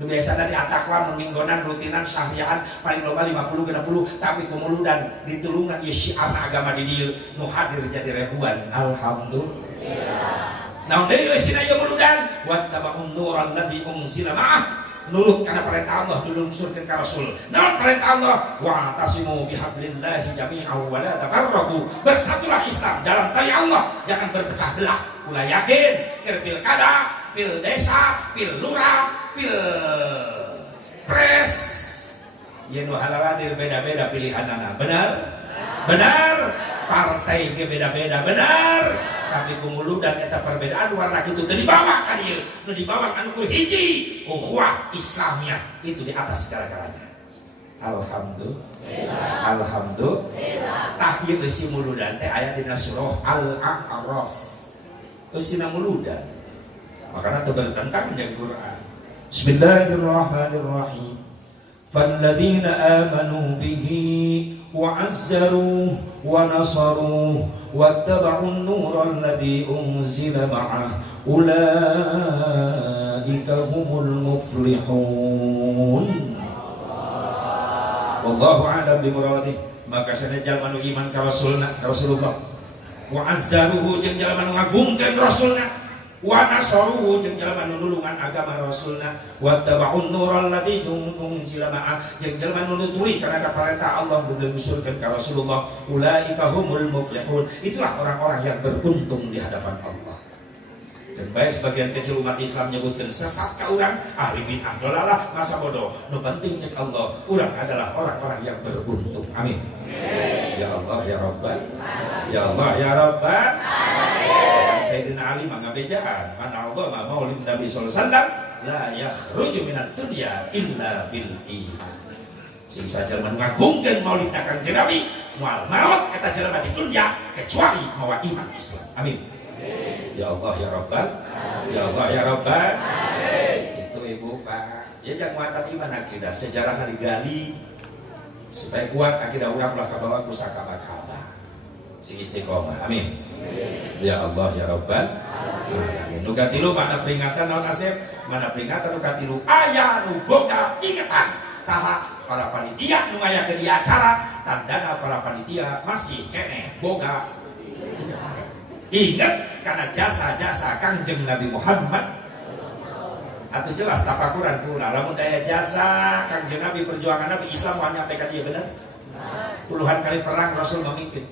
Nu biasana di atakwa menginggonan rutinan syahriahan paling loba 50 60 tapi kumuludan ditulungan ieu syiarna agama di dieu nu hadir jadi ribuan. Alhamdulillah. Naon deui eusina ieu muludan wattaba'un nural ladzi unzila ma'ah. Nurut karena perintah Allah dulu surkeun ka Rasul. Naon perintah Allah? Wa'tasimu bihablillahi jami'an wa la tafarraqu. Bersatulah Islam dalam tali Allah, jangan berpecah belah. Ulah yakin keur pilkada, pil desa, pil lurah, pil pres. Ieu nu halawadir beda-beda pilihanana. Benar? Benar. Partai ge beda-beda. Benar. Tapi kumuludan eta perbedaan warna kitu teu dibawa ka dieu. Nu dibawa anu ku hiji, ukhuwah Islamiyah itu di atas segala-galanya. Alhamdulillah. Alhamdulillah. Tah ieu eusi muludan teh aya dina surah Al-A'raf. Eusina muludan. Makana teu bertentang jeung Quran. Bismillahirrahmanirrahim. Falladzina amanu bihi وعزروه ونصروه واتبعوا النور الذي أنزل معه أولئك هم المفلحون والله أعلم بمراده. Maka sanajal manu iman ka Rasulullah wa azzaruhu jeung jalma nu ngagungkeun Rasulna wa nasaruhu jeung jalma nu nulungan agama Rasulna wa taba'un nural ladzi unzila ma'ah jeung jalma nu nuturi kana perintah Allah nu diusulkeun ka Rasulullah. Ulaika humul muflihun. Itulah orang-orang yang beruntung di hadapan Allah. Dan baik sebagian kecil umat Islam menyebutkan sesat ka urang, ahli bid'ah dolalah, masa bodoh. Nu penting cek Allah, urang adalah orang-orang yang beruntung. Amin. Ya Allah ya Rabbal. Ya Allah ya Rabbal. Sayyidina Ali mangabejaan mana Allah ma maulid Nabi sallallahu alaihi wasallam la yakhruju minad dunya illa bil iman. Sing saja mengagungkeun maulid Kanjeng Nabi moal maot eta jelema di dunya kecuali mawa iman Islam. Amin. Ya Allah ya Rabbal. Ya Allah ya Rabbal. Itu Ibu Pak. Ya jangan muatan iman akidah sejarahna digali supaya kuat akidah urang ulah kabawa ku sakaba-kaba. Sing istiqomah. Amin. Ya Allah ya Rabbal alamin. Nu katilu mana peringatan naon Asep? Mana peringatan nu katilu aya nu boga ingetan saha para panitia nu ngayakeun di acara tandana para panitia masih keneh boga ingat karena jasa-jasa Kangjeng Nabi Muhammad. Atau jelas tapakuran kurang lamun daya jasa Kangjeng Nabi, perjuangan Nabi Islam mau nyampaikan dia benar. Puluhan kali perang Rasul memimpin.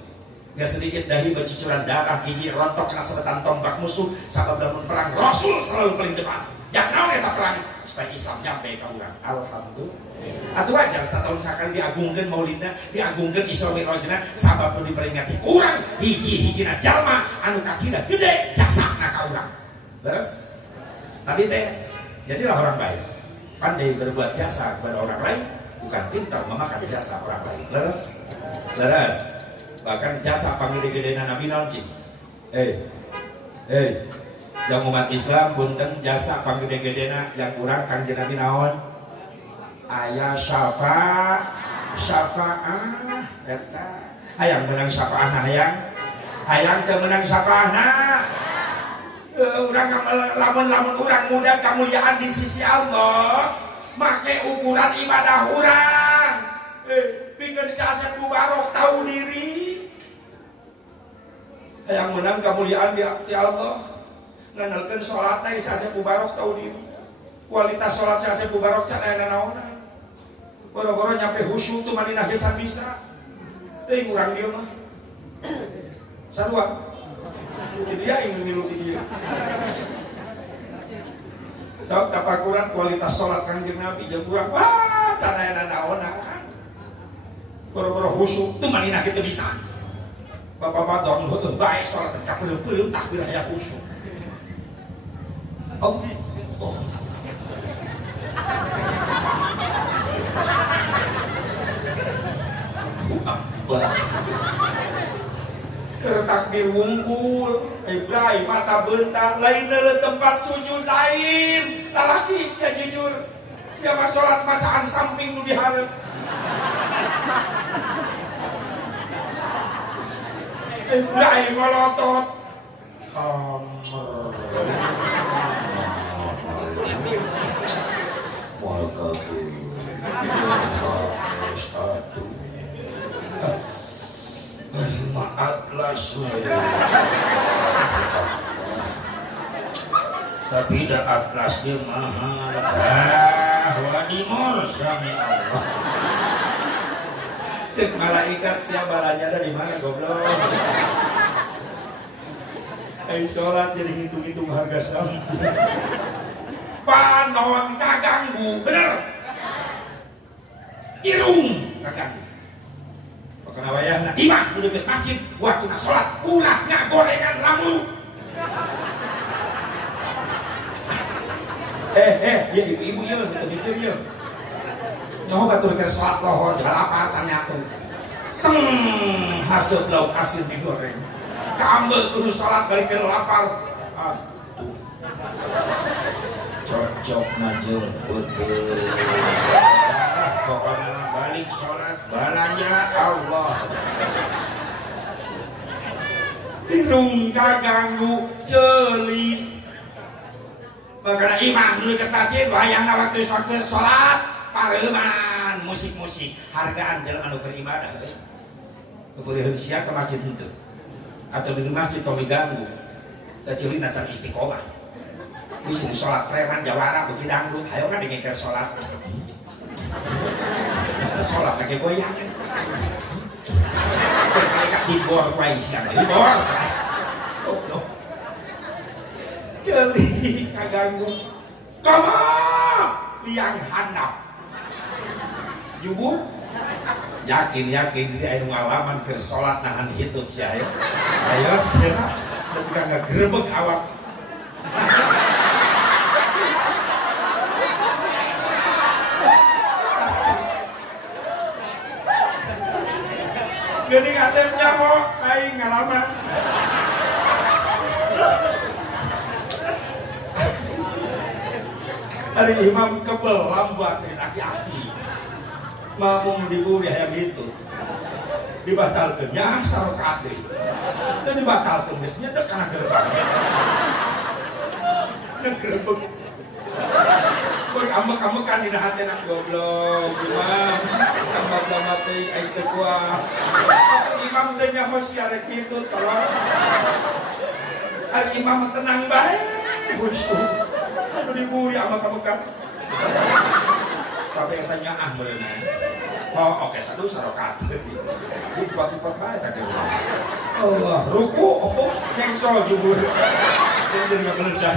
Gak sedikit dahi bercucuran darah, gigi rontok kena sebetan tombak musuh. Sabab dalam perang Rasul selalu paling depan. Jangan eta perang supaya Islam nyampe ke urang. Alhamdulillah. Atau wajar setahun sekali diagungkeun maulidna, diagungkeun Isra Mi'rajna, sabab nu diperingati urang hiji-hijina jalma anu kacina gede jasana ka urang. Beres? Tadi teh jadilah orang baik. Pandai berbuat jasa kepada orang lain, bukan pintar memakan jasa orang lain. Leres? Leres. Bahkan jasa panggede-gedena Nabi naon cing. Yang umat Islam punten jasa panggede-gedena yang kurang Kangjeng Nabi naon? Aya syafa'ah eta. Hayang menang syafa'ahna hayang teu menang syafa'ahna. Urang lamun urang muda kemuliaan di sisi Allah, make ukuran ibadah urang. Pikeun si Asep Mubarok tahu diri. Hayang menang kemuliaan di Allah. Ngandelkeun salatna si Asep Mubarok tahu diri. Kualitas salat si Asep Mubarok can aya naonan. Boro-boro nyampe khusyuk tuh Madinah ge can bisa. Teuing urang dieu mah. Sarua. Itu dia ingin miluti dia. Sabab tapakuran kualitas salat Kanjeng Nabi jeung urang wah can aya naonan. Boro-boro khusyuk tuh Madinah kitu bisa. Bapak-bapak dong heueuh bae salat teh kapeureum takbir aya khusyuk. Oh. Takbir wungkul, Ibrahim mata bentang, lain dari tempat sujud lain. Lalaki sia jujur, siapa sholat bacaan samping nu dihareup. Lai ngolotot kamer mal kabur satu atlas tapi dah atlasnya mahal wadimor sami Allah cek malaikat siapa balanya dari mana goblok sholat jadi ngitung-ngitung harga sampah panon kaganggu bener irung kaganggu makanya wayahna imah di dekat masjid waktu nak sholat ulah ngagorengan lamu ya ibu-ibu ya betul-betul ya nyaho batur keur sholat lohor jangan lapar can nyatu seng hasut lauk asin digoreng kambel kudu sholat balik ke lapar aduh cocok najul betul pokoknya balik sholat balanya Allah irung kaganggu celi makanya imam dulu ke masjid wayangna waktu sholat pareman musik-musik hargaan jalan anu keur ibadah kemudian siap ke masjid itu atau di masjid tong diganggu dan cili nacan istiqomah bisa di sholat preman jawara bagi dangdut ayo kan dingin sholat ada sholat lagi goyang cerita di bor kuaing siang di bor celi kaganggu komo liang handap jubur yakin di anu ngalaman ke sholat nahan hitut sih ayo siapa tapi nggak gerebek awak gini ngasep nyaho aing ngalaman hari imam kebel lambat aki-aki mau diburi yang itu dibatalkan ya sarokat deh itu dibatalkan biasanya dek karena gerbang ngegerebek ambek-ambek kan di hati nak goblok imam lambat-lambat teh aing teu kuat imam teh nyaho siarek kitu tolong ari imam tenang bae khusyuk anu diburi ambek-ambekan tapi katanya berenang oh oke tadu sarokat dipat-dipat bae tadi Allah ruku nyengsol jubur terus enggak meledak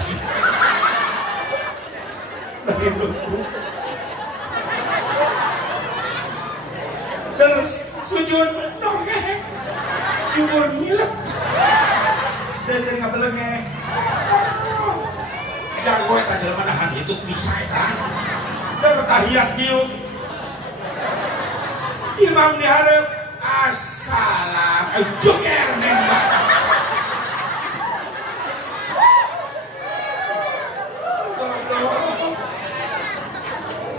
lagi ruku terus sujud nongeng jubur ngilep terus enggak meledak jago eta jelema nahan itu bisa eta tahiyat diuk imam diharap assalam joker nembak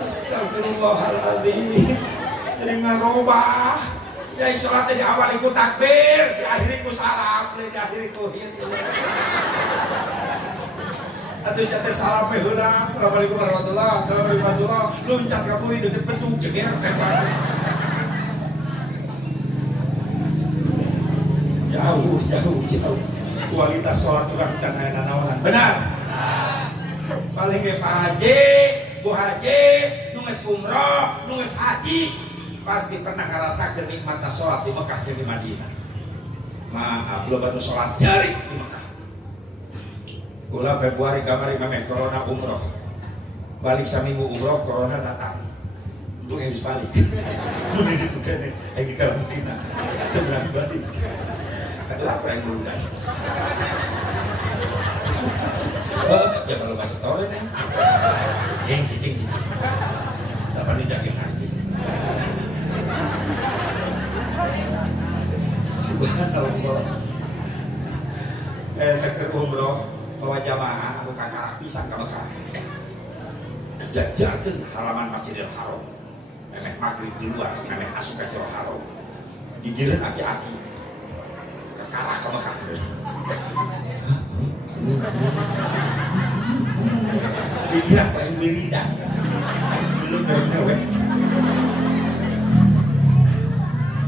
astagfirullahaladzim jadi ngarobah ya sholat di awal ikut takbir di akhir ikut salam di akhir ikut hitung atau saya salam heula assalamualaikum warahmatullahi wabarakatuh loncat kaburi deket bedung ceger tembak jauh kualitas sholat orang can aya naonan benar paling ge Pak Haji Bu Haji nu geus umroh nu geus haji pasti pernah ngarasakeun nikmatna sholat di Mekah jeung di Madinah maaf lo baru sholat jari di Mekah Kula Februari kamari memang corona umroh balik saminggu umroh corona datang untuk harus balik mulai itu kan lagi karantina teman balik ada lapor yang dulu dah ya kalau masuk tore nih cicing dapat dijagain hati subhanallah takdir umroh bawa jamaah anu kakak pisan ka Mekah jajakeun halaman Masjidil Haram memeh maghrib di luar memeh asup ka jero haram digireun aki-aki ka kalah ke Mekah. Dikira paling mirida. Dulu karena we.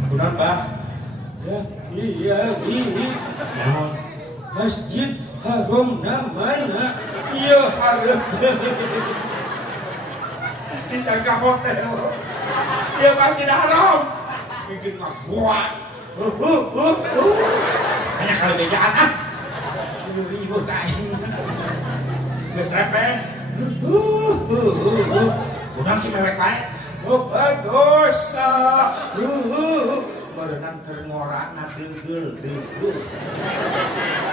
Kunaon Bah? Ya, iya. Naon? Masjid Haram namanya. Iya, haram. Disangka hotel. Iya, Masjid Haram. Bikin mah buah. Hanya kalau bejaan ah. Ribu kain. Geus repeh. Urang si mewek bae. Loba dosa. Berenang keur ngorana deugel.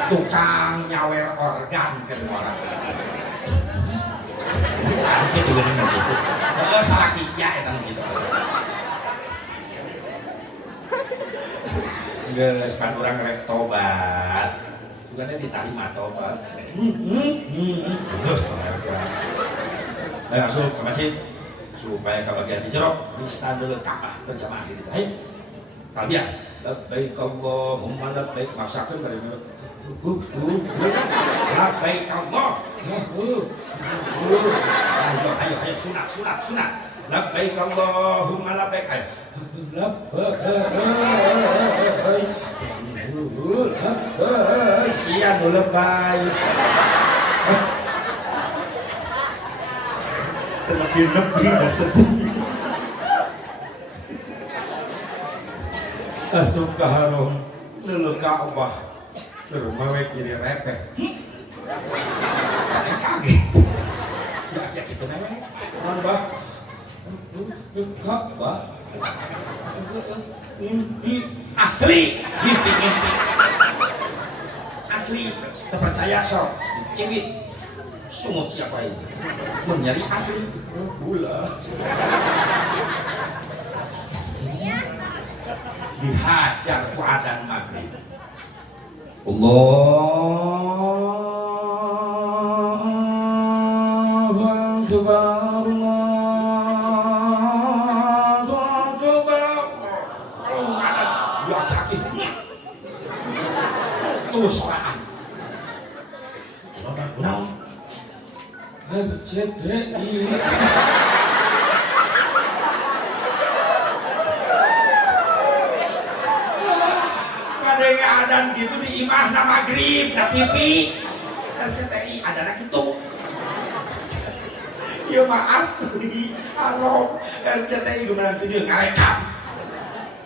Tukang nyawer organ keur ngorana. Itu juga gitu. Salah kisah eta gitu. Geus pan urang rek tobat. Bukannya diterima tobat. Terus ayo asup ke masjid supaya kebagian dicerok bisa dulu Ka'bah berjamaah gitu. Ayo talbiyah labbaik Allahumma labbaik maksakeun bari labbaik Allah. Ayo sunat labbaik Allahumma labbaik. Ayo labbaik sian lebay lebih dah sedih asup ke haram lelu Ka'bah terus mewek jadi repeh kaget ya gitu mewek nambah Ka'bah asli mimpi asli terpercaya sok cibit sungut siapa ini menyari asli gula dihajar ku adzan maghrib. Allahu akbar Allahu akbar ya kaki soaan naon RCTI ngadenge adan gitu di imahna maghrib na TV RCTI adana gitu ieu mah asli haram RCTI gimana tuh dia ngarekam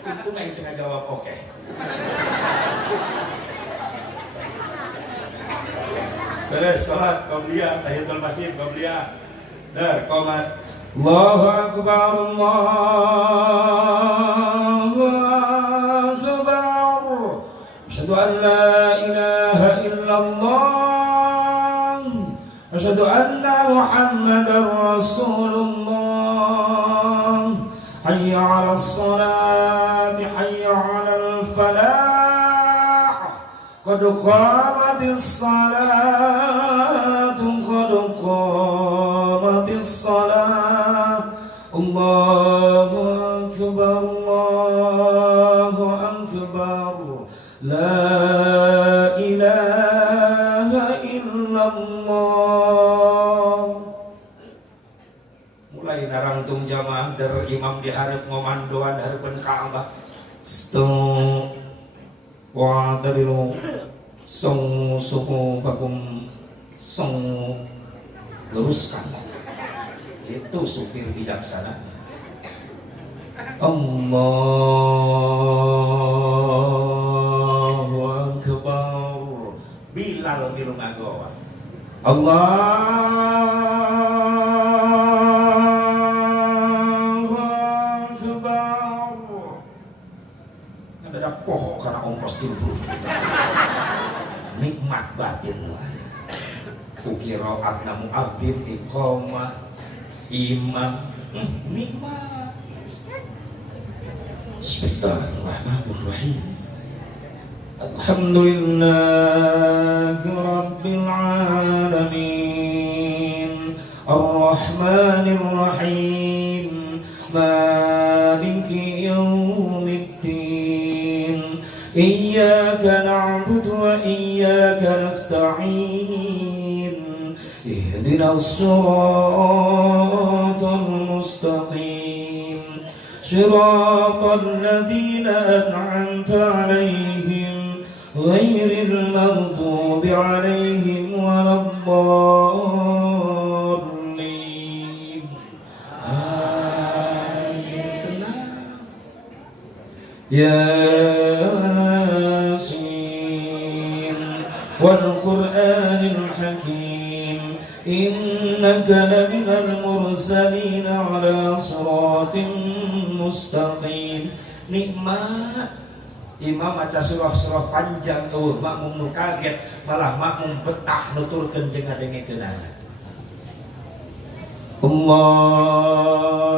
itu mah itu ngajawab oke. Beres salat qabliyah tahiyatul masjid qabliyah dar qomat Allahu akbar Allahu akbar asyhadu an la ilaha illallah asyhadu anna muhammadar rasulullah hayya 'alas salati hayya 'alal falah qad qamatis salatu qad qamatis salat Allahu akbar la ilaha illallah. Mulai narangtung jamaah dari imam diharap ngomandoan harapan Ka'bah stop wa'tadilu suku vakum luruskan itu supir bijaksana. Allahu akbar Bilal milu ngagowa Allahu akbar ada pohon karena ongkos 30 juta nikmat batin kukira adna mu'adzin iqamah imam nikmat. Bismillahirrahmanirrahim. Alhamdulillahi rabbil alamin arrahmanir rahim maliki yaumiddin iyyaka na'budu أجمعين اهدنا الصراط المستقيم صراط الذين أنعمت عليهم غير المغضوب عليهم ولا الضالين آمين. ياسين والقرآن الحكيم إنك لمن المرسلين على صراط mustaqim. Nikmat imam maca surah-surah panjang makmum nu kaget malah makmum betah nuturkeun jeung ngadengekeunana. Allahu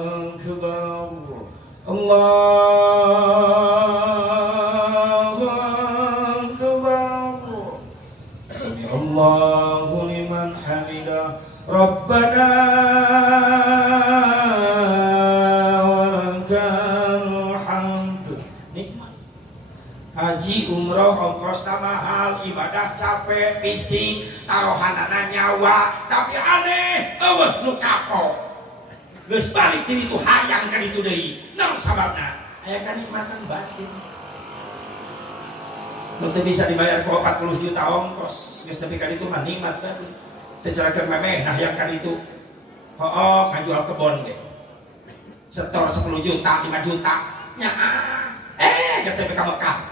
akbar Allahu akbar Sami Allahu liman hamidah Rabbana haji umroh ongkosna mahal, ibadah capek, fisik, tarohanana nyawa, tapi aneh, nu kapok. Geus balik diri itu hayang ka ditu deui. Naon sababna? Aya kanikmatan batin. Nu teu bisa dibayar ku 40 juta ongkos, geus nepi ka ditu mah nikmat batin. Teu carakeun memeh nah hayang ka ditu. Hooh, ngajual kebon ge. Setor 10 juta, 5 juta. Nyaa. Geus nepi ka Mekah.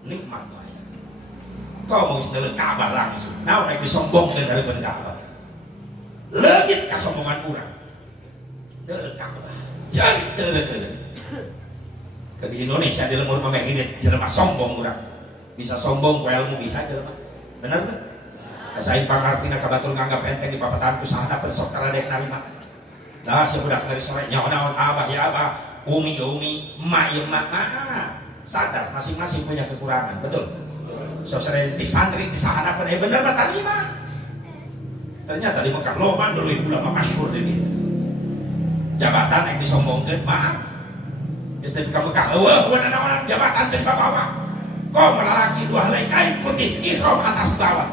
Nikmat banget. Kau mau istilah Ka'bah langsung. Nah, naik disombongkan daripada Ka'bah. Legit kesombongan kurang. Dari Ka'bah. Jadi di Indonesia di lemur memang ini jelema sombong kurang. Bisa sombong ku ilmu bisa jelema. Benar kan? Asain pangartina ka batur nganggap enteng di papatanku sahana sok taradek narima. Dah sebudak dari sore nyaon abah ya abah, umi ya umi, emak ya emak. Sadar masing-masing punya kekurangan, betul. Saudara di santri di sahana pun benar mah terima. Ternyata di Mekah loba dulu ulama masyhur ini. Jabatan yang disombongkeun maaf. Geus teh ka Mekah eueuh naon jabatan teh bawa. Kok melalaki dua helai kain putih ihram atas bawah.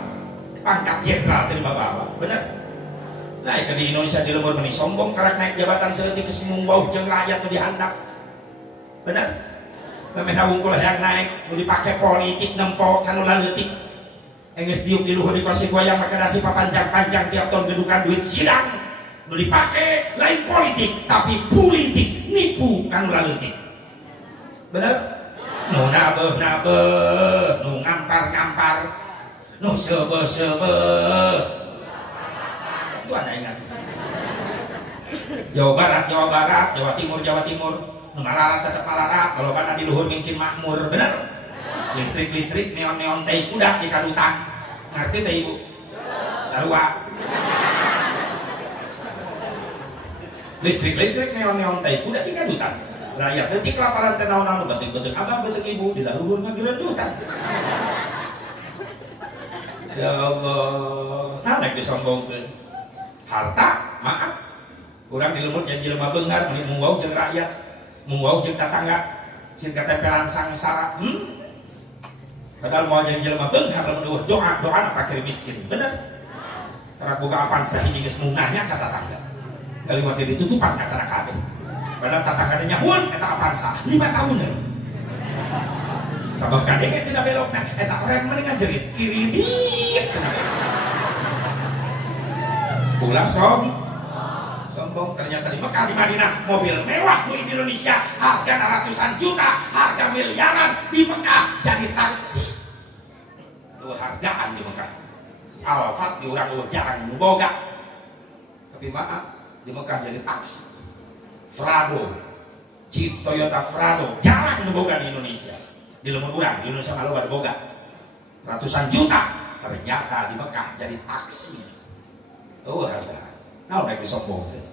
Pangkat jenderal teh bawa. Bener. Nah, di Indonesia di lemur meni sombong karek naik jabatan seeutik geus mungguh jeung rakyat teh dihandap. Bener. Memena wungkul yang naik, nu dipake politik nempo kanu laleutik. Enggeus diuk di luhur di kursi goyang make nasi papanjang-panjang tiap tahun gedukan duit sidang. Nu dipake lain politik tapi politik nipu kanu laleutik. Bener? Nu nabeuh, nu ngampar-ngampar, nu seubeuh. Itu Anda ingat. Jawa Barat, Jawa Timur. Malarat tetap malarat, kalau mana di luhur mungkin makmur, bener? Listrik, neon teh kuda di kadutan, ngerti teh ibu? Sarua. Listrik, neon teh kuda di kadutan. Rakyat detik laparan teh naon-naon betul abang betul ibu di luhur ngagerendutan. Ya Allah, nah naik disombongkeun. Harta, maaf. Urang di lembur janji lemah beungar meuli munggau jeung rakyat. Munggau jeung tetangga sin katempelan sangsara. Padahal mau jadi jelema beunghar lamun doa fakir miskin. Bener? Karena boga apan sahiji geus mungahnya ka tetangga. Kalimat ditutupan ka cara kabeh. Padahal tetanggana nyahuan eta apan sah 5 tahun. Sabab kadenge tina belokna eta orang mending ngajerit kiri dit. Ulah sombong ternyata di Mekah di Madinah mobil mewah di Indonesia harga ratusan juta, harga miliaran di Mekah jadi taksi. Itu hargaan di Mekah. Alfat di orang jarang boga. Tapi maaf di Mekah jadi taksi. Frado, Jeep Toyota Frado jarang boga di Indonesia. Di lemur urang di Indonesia malu ada boga. Ratusan juta ternyata di Mekah jadi taksi. Oh harga. Nah udah disombongkan.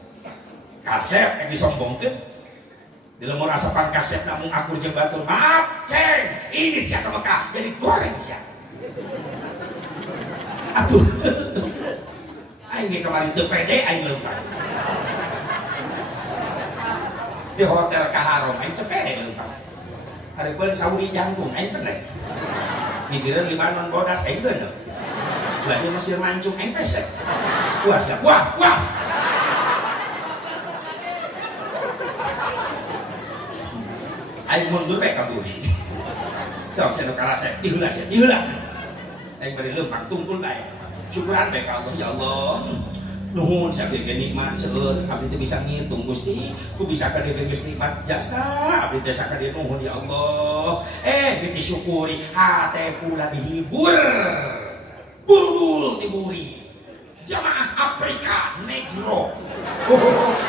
Kasep yang disombongkan. Di lemur asapan kasep namun akur jeung batur. Maaf ceng, ini siapa Mekah jadi goreng siapa. Atuh. Aing kemarin teu pede aing leumpah. Di hotel Kaharom aing teu pede leumpah. Hareupeun sauri jantung aing pernah. Gigireun Libanon bodas aing beuneu. Lah di Mesir mancung aing pesek. Puas ya, puas. Aing mundur bae ka buri. Sok cenah karasek diheula. Aing bari leumpang tungkul bae. Syukuran bae ka Allah, ya Allah. Nuhun sagede nikmat seueur abdi teu bisa ngitung Gusti, ku bisa ka dieu geus nikmat jasa abdi teh sakade nuhun ya Allah. Geus disyukuri hate kula dihibur. Bundul tiburi. Jamaah Afrika Negro.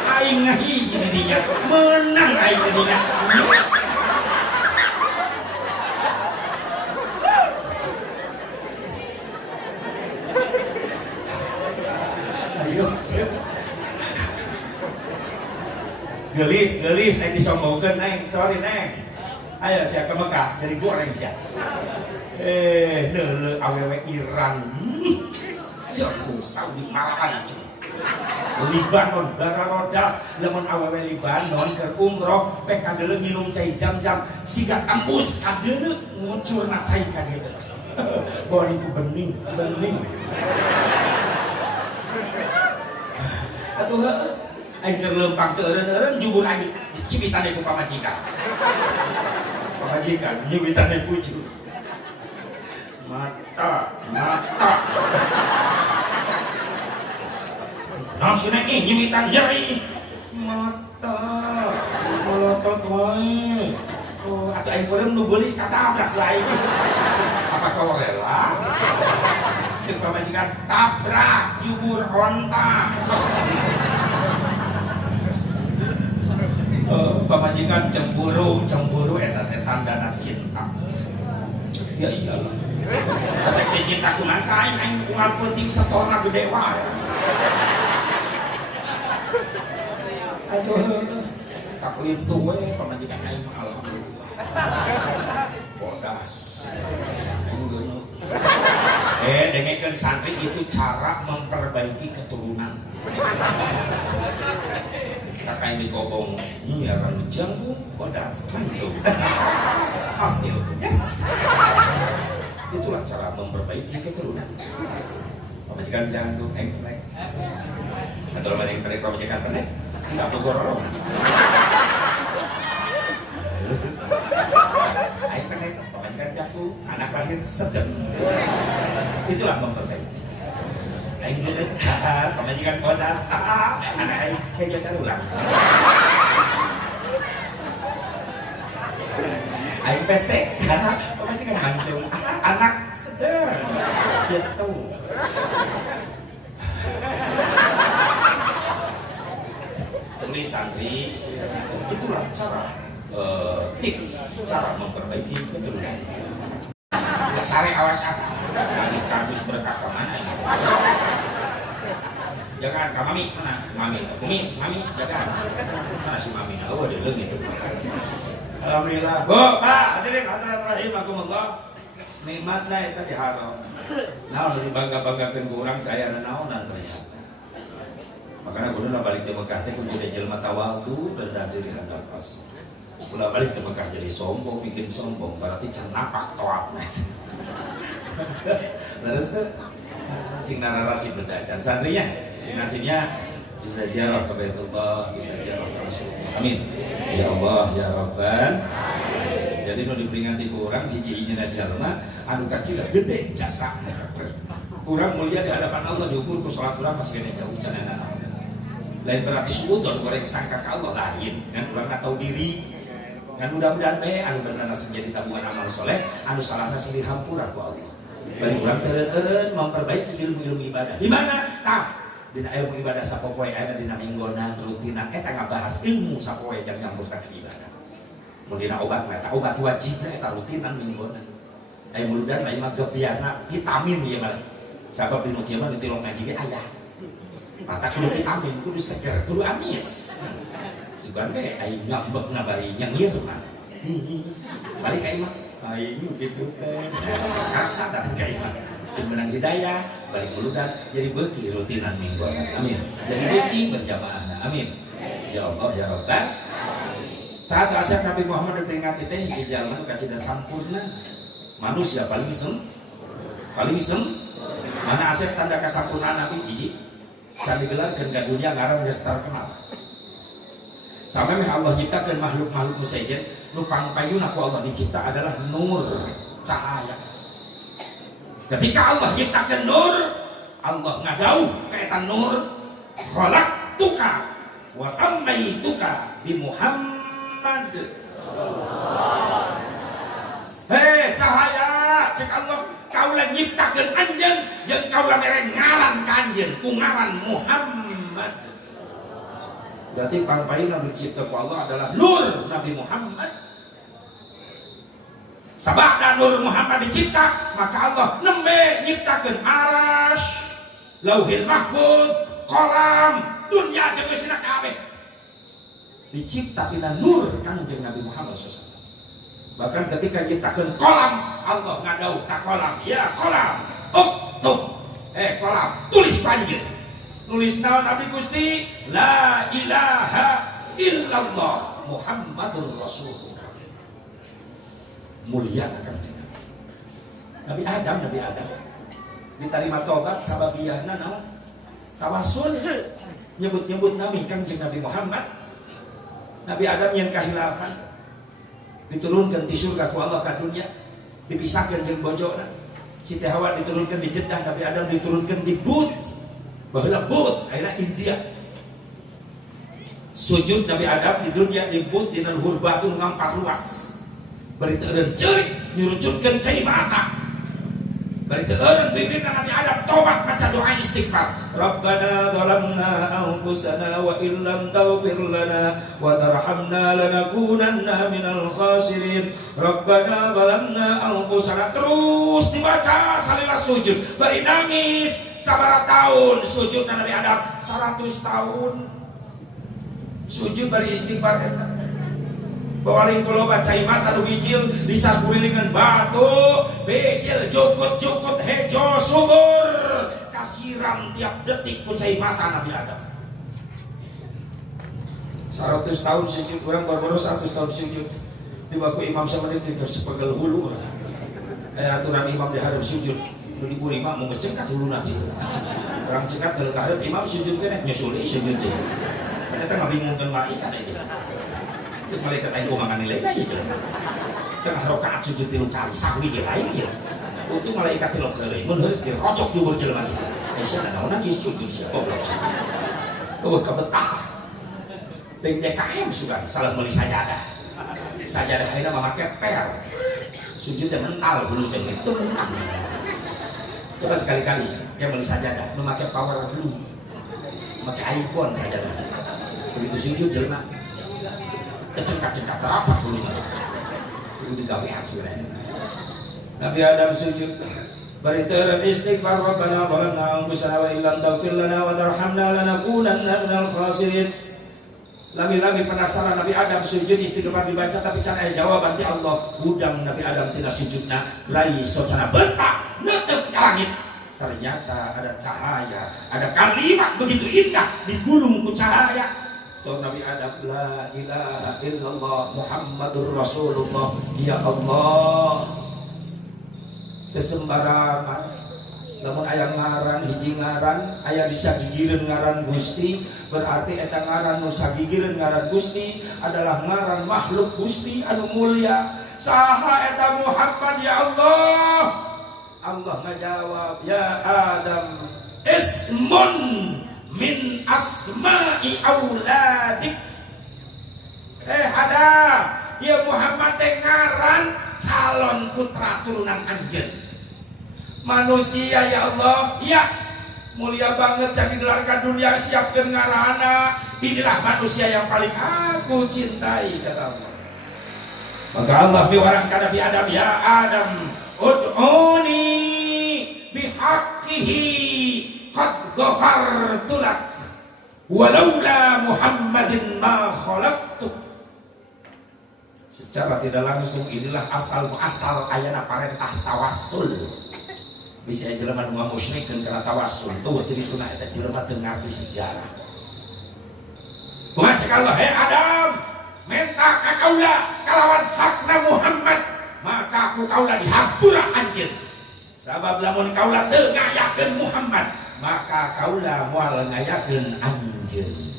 Aing ngahiji di dinya, menang aing di dinya. Yes. Gelis aing disombongkeun neng, sorry neng. Ayo sia ke Mekah jadi goreng sia. Neuleuh awewe Iran. Jauh Saudi malahan. Libanon Bararodas lamun awewe Libanon keur umroh pek kadeuleu minum cai Zam-Zam siga kampus kadeuleu ngucurna cai ka dieu. Bori ku bening. Atuh heueuh aing keur leumpang teu eureun jubur aing cibitan ku pamajikan. Pamajikan nyibitan puju. Mata. Langsung ini nyimitan nyeri. Mata. Melotot wae. Oh, atuh aing beureum nu geulis katabrak lain. Apa kau rela? Cek pamajikan tabrak jubur onta. Pamajikan cemburu eta teh tandana cinta. Ya iyalah. Tapi cinta kumaha aing kungan penting setorna gede wae. Aduh, tak lintu we pamajikan aing alhamdulillah. Bodas. Aing geuneuh. Dengekeun santri itu cara memperbaiki keturunan. Kakak digobong, iya rambut jangkung, bodas, mancung. Hasil, yes. Itulah cara memperbaiki keturunan. Pamajikan jangkung, engklek. Atau mana yang pendek pamajikan pendek? Tidak bergorong. Aing pendek, pamajikan jangkung, anak lahir sedang. Itulah memperbaiki. Aing geuleuh, pamajikan bodas, anak aing hejo carulang. Aing pesek, pamajikan mancung, anak sedang. Gitu. Tulis santri, itulah tips cara memperbaiki keturunan. Sare awas aku, kardus berkah kemana ini? Jangan, Kak Mami, mana? Mami, kumis, Mami, jangan. Mana si Mami? Oh, dia lagi itu. Alhamdulillah. Bu, Pak, hadirin rahimakumullah. Nikmatna eta diharam. Naon dibangga-banggakeun ku urang kaya naonan ternyata. Makanya kuduna balik teh Mekah teh kudu jelema tawadhu rendah diri handap as. Ulah balik teh Mekah jadi sombong, bikin sombong, berarti can napak toapna. Terus tuh sing narasi berdacan santrinya, sing nasinya bisa ziarah ke Baitullah, bisa ziarah ke Rasulullah. Amin. Ya Allah, ya Rabban. Jadi nu diperingati ku urang hiji-hijina jalma anu kacil gede jasa. Urang mulia di hadapan Allah diukur ku salat urang masih kena jauh cenah. Lain berarti suudon goreng sangka ka Allah lain, kan urang enggak tahu diri. Kan mudah-mudahan anu bener menjadi tabungan amal soleh, anu salahna sing dihampura ku Allah. Bari urang teureun memperbaiki ilmu-ilmu ibadah. Di mana? Dina ilmu ibadah sapopoe aya dina minggonan rutinan eta ngabahas ilmu sapoe jang nyambung ka ibadah. Mun dina obat mah eta obat wajibna eta rutinan minggonan. Aya muludan lain mah gebiarna vitamin ieu mah. Sabab dina kieu mah ditilong ngaji ge aya. Mata kudu vitamin, kudu seger, kudu amis. Sugan we aing ngambekna bari nyengir mah. Balik ka imah. Aing gitu teh. Karek sadar ka imah. Sebenarnya hidayah, balik muludan jadi beki rutinan mingguan. Amin. Jadi beki berjamaah. Amin. Ya Allah, ya Rabbal. Saat asal Nabi Muhammad diperingati teh hiji jalma nu kacida sampurna. manusia paling mana asep tanda kesempurnaan Nabi hiji can digelarkeun ka dunia ngaran geus terkenal sampai Allah nyiptakeun makhluk-makhluk sejen nu pangpayuna ku Allah dicipta adalah nur cahaya. Ketika Allah nyiptakeun nur, Allah ngadauh ka eta nur khalaqtuka wa sammaituka bi Muhammad. Hei cahaya cek Allah kaula nyiptakeun anjeun jeung kaula mere ngaran ka anjeun ku ngaran Muhammad. Berarti pangpayuna dicipta ku Allah adalah nur Nabi Muhammad. Sabada nur Muhammad dicipta, maka Allah nembe nyiptakeun arash, lauhil mahfud, kolam, dunia jeung geusna kabeh. Dicipta tina nur Kanjeng Nabi Muhammad SAW. Bahkan ketika nyiptakeun kolam, Allah ngadauh ka kolam, ya kolam, uktub, kolam, tulis banjir. Nulis naon Nabi Gusti, la ilaha illallah Muhammadur Rasulullah. Mulia Kanjeng Nabi Adam diterima tobat sababiyahna naon tawasul nyebut Nabi Kanjeng Nabi Muhammad. Nabi Adam yang kahilafan diturunkan di surga ku Allah ka dunia dipisahkan jeung bojona Siti Hawa diturunkan di Jeddah, Nabi Adam diturunkan di Bud baheula Bud akhirnya India. Sujud Nabi Adam di dunia di Bud dina luhur batu nu ngampar luas. Bari teu eureun ceurik nyurucutkeun cai mata. Bari teu eureun bibirna Nabi Adam tobat maca doa istighfar. Rabbana zalamna anfusana wa illam taghfir lana wa tarhamna lanakunanna minal khasirin. Rabbana zalamna anfusana terus dibaca salila sujud. Bari nangis sabaraha taun sujudna Nabi Adam 100 tahun. Sujud bari istighfar eta. Bawaling kulo baca imat anu bijil disakurilingan batu bijil jukut hejo subur kasiram tiap detik ku cai mata Nabi Adam 100 tahun sujud orang baru 100 tahun sujud di baku imam sama dia terus sepegel hulu aturan imam diharap sujud dulu ibu imam mau ngecekat hulu nanti orang cekat kalau keharap imam sujud kena nyusuli sujud dia ternyata nggak bingungkan malaikat aja cek malaikat lain kok makan nilai aja cek tengah rokaat sujud 3 kali sakwi ge lain ya untung malaikat teh heureuy mun heureuy dirocok jubur jelema kitu aya naonan ieu sujud sia goblok kabetah teh DKM sudah salah meuli sajadah ayeuna mah make per sujud teh mental hulu teh menang coba sekali-kali yang meuli sajadah nu make power blue make iPhone sajadah begitu sujud jelema kecengkat terapat dulu itu digawean sebenarnya. Nabi Adam sujud bari teu istighfar rabbana zalamna anfusana wa illam taghfir lana wa tarhamna lanakunanna minal khasirin. Lami-lami penasaran Nabi Adam sujud istighfar dibaca tapi can aya jawaban ti Allah gudang Nabi Adam tina sujudna rai socana bentak neuteuk ka langit. Ternyata ada cahaya, ada kalimat begitu indah digulung ku cahaya. So Nabi Adam la ilaha illallah Muhammadur Rasulullah. Ya Allah kesembarangan lamun aya ngaran hiji ngaran aya disagigireun ngaran Gusti berarti eta ngaran nu sagigireun ngaran Gusti adalah ngaran makhluk Gusti anu mulia. Saha eta Muhammad ya Allah? Allah ngajawab ya Adam ismun min asma'i auladik. Ada ya Muhammad teh ngaran calon putra turunan anjeun manusia ya Allah. Ya mulia banget can digelarkan dunia siapkeun ngaranna inilah manusia yang paling aku cintai kata Allah. Maka Allah biwarang ka Nabi Adam ya Adam ud'uni bihaqqihi qad ghafartu lak walaula Muhammadin ma khalaqtu. Secara tidak langsung inilah asal ayana parentah tawassul. Bisa jelema nu ngamusyrikeun kana tawassul tuh dituna eta jelema teu ngarti sejarah. Kumaha cek Allah, "Hei Adam, menta ka kaula kalawan hakna Muhammad, maka maka aku kaulah dihampura anjeun. Sabab lamun kaulah teu ngayakeun Muhammad, maka kaulah moal ngayakeun anjeun.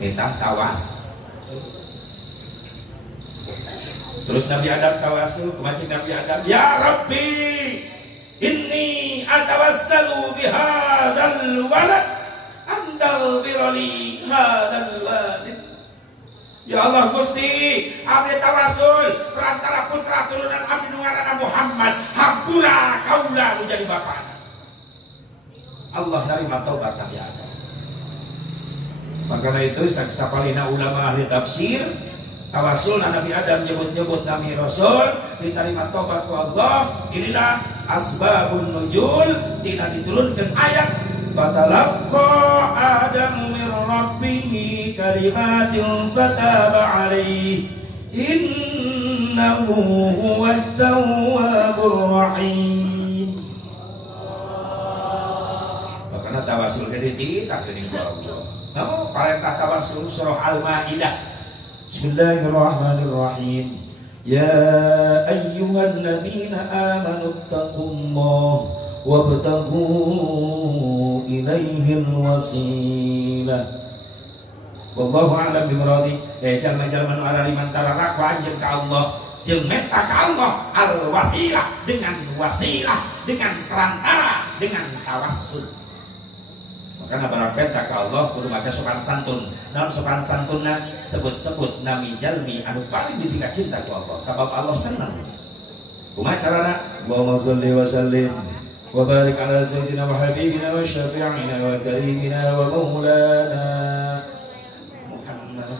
Eta tawas. Terus Nabi Adam tawasul, kemacing Nabi Adam, ya Rabbi, inni atawassalu bihadzal walad andal birali hadzal walid. Ya Allah Gusti, abdi tawasul perantara putra turunan abdi nu ngaranna Muhammad, hampura kaula nu jadi bapana. Allah narima taubat Nabi Adam. Makanya itu sapalina ulama ahli tafsir tawasul Nabi Adam nyebut-nyebut Nabi Rasul diterima taubat ku Allah. Inilah asbabun nuzul tidak diturunkan ayat fatalaqqa Adamu min rabbih kalimatin fataba alaihi innahu huwat tawwabur rahim. Makanya tawasul gede kita geuning ku Allah. Namun perintah tawasul surah Al-Maidah. Bismillahirrahmanirrahim. Ya ayyuhalladzina amanu taqullaha wabtaghu ilaihil wasilah. Wallahu a'lam bimuradi. Jalma-jalma nu arari mantara rakwa anjeun ka Allah jeung menta ka Allah al wasilah, dengan wasilah, dengan perantara, dengan tawassul. Karena barang penta ka Allah kudu make sopan santun. Namun sopan santunna sebut-sebut nami jalmi anu paling dipika cinta ku Allah, sabab Allah senang. Kumaha carana? Allahumma shalli wa sallim wa barik ala sayyidina wa habibina wa syafi'ina wa karimina wa maulana Muhammad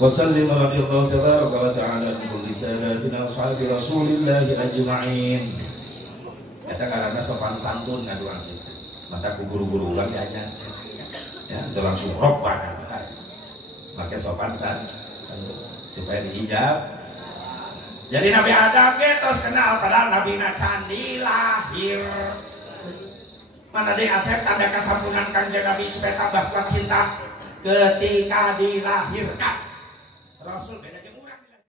wa sallim radhiyallahu tabaraka wa ta'ala an kulli sadatina ashabi Rasulillah ajma'in. Eta karana sopan santun ngaduan kitu. Mata ku guru-guru ulang diajar ya, itu langsung robbana pakai sopan santun supaya dihijab. Jadi Nabi Adam terus kenal padahal Nabi candi lahir. Mana deh Asep tanda kesampunan Kanjeng Nabi supaya tambah kuat cinta ketika dilahirkan. Rasul beda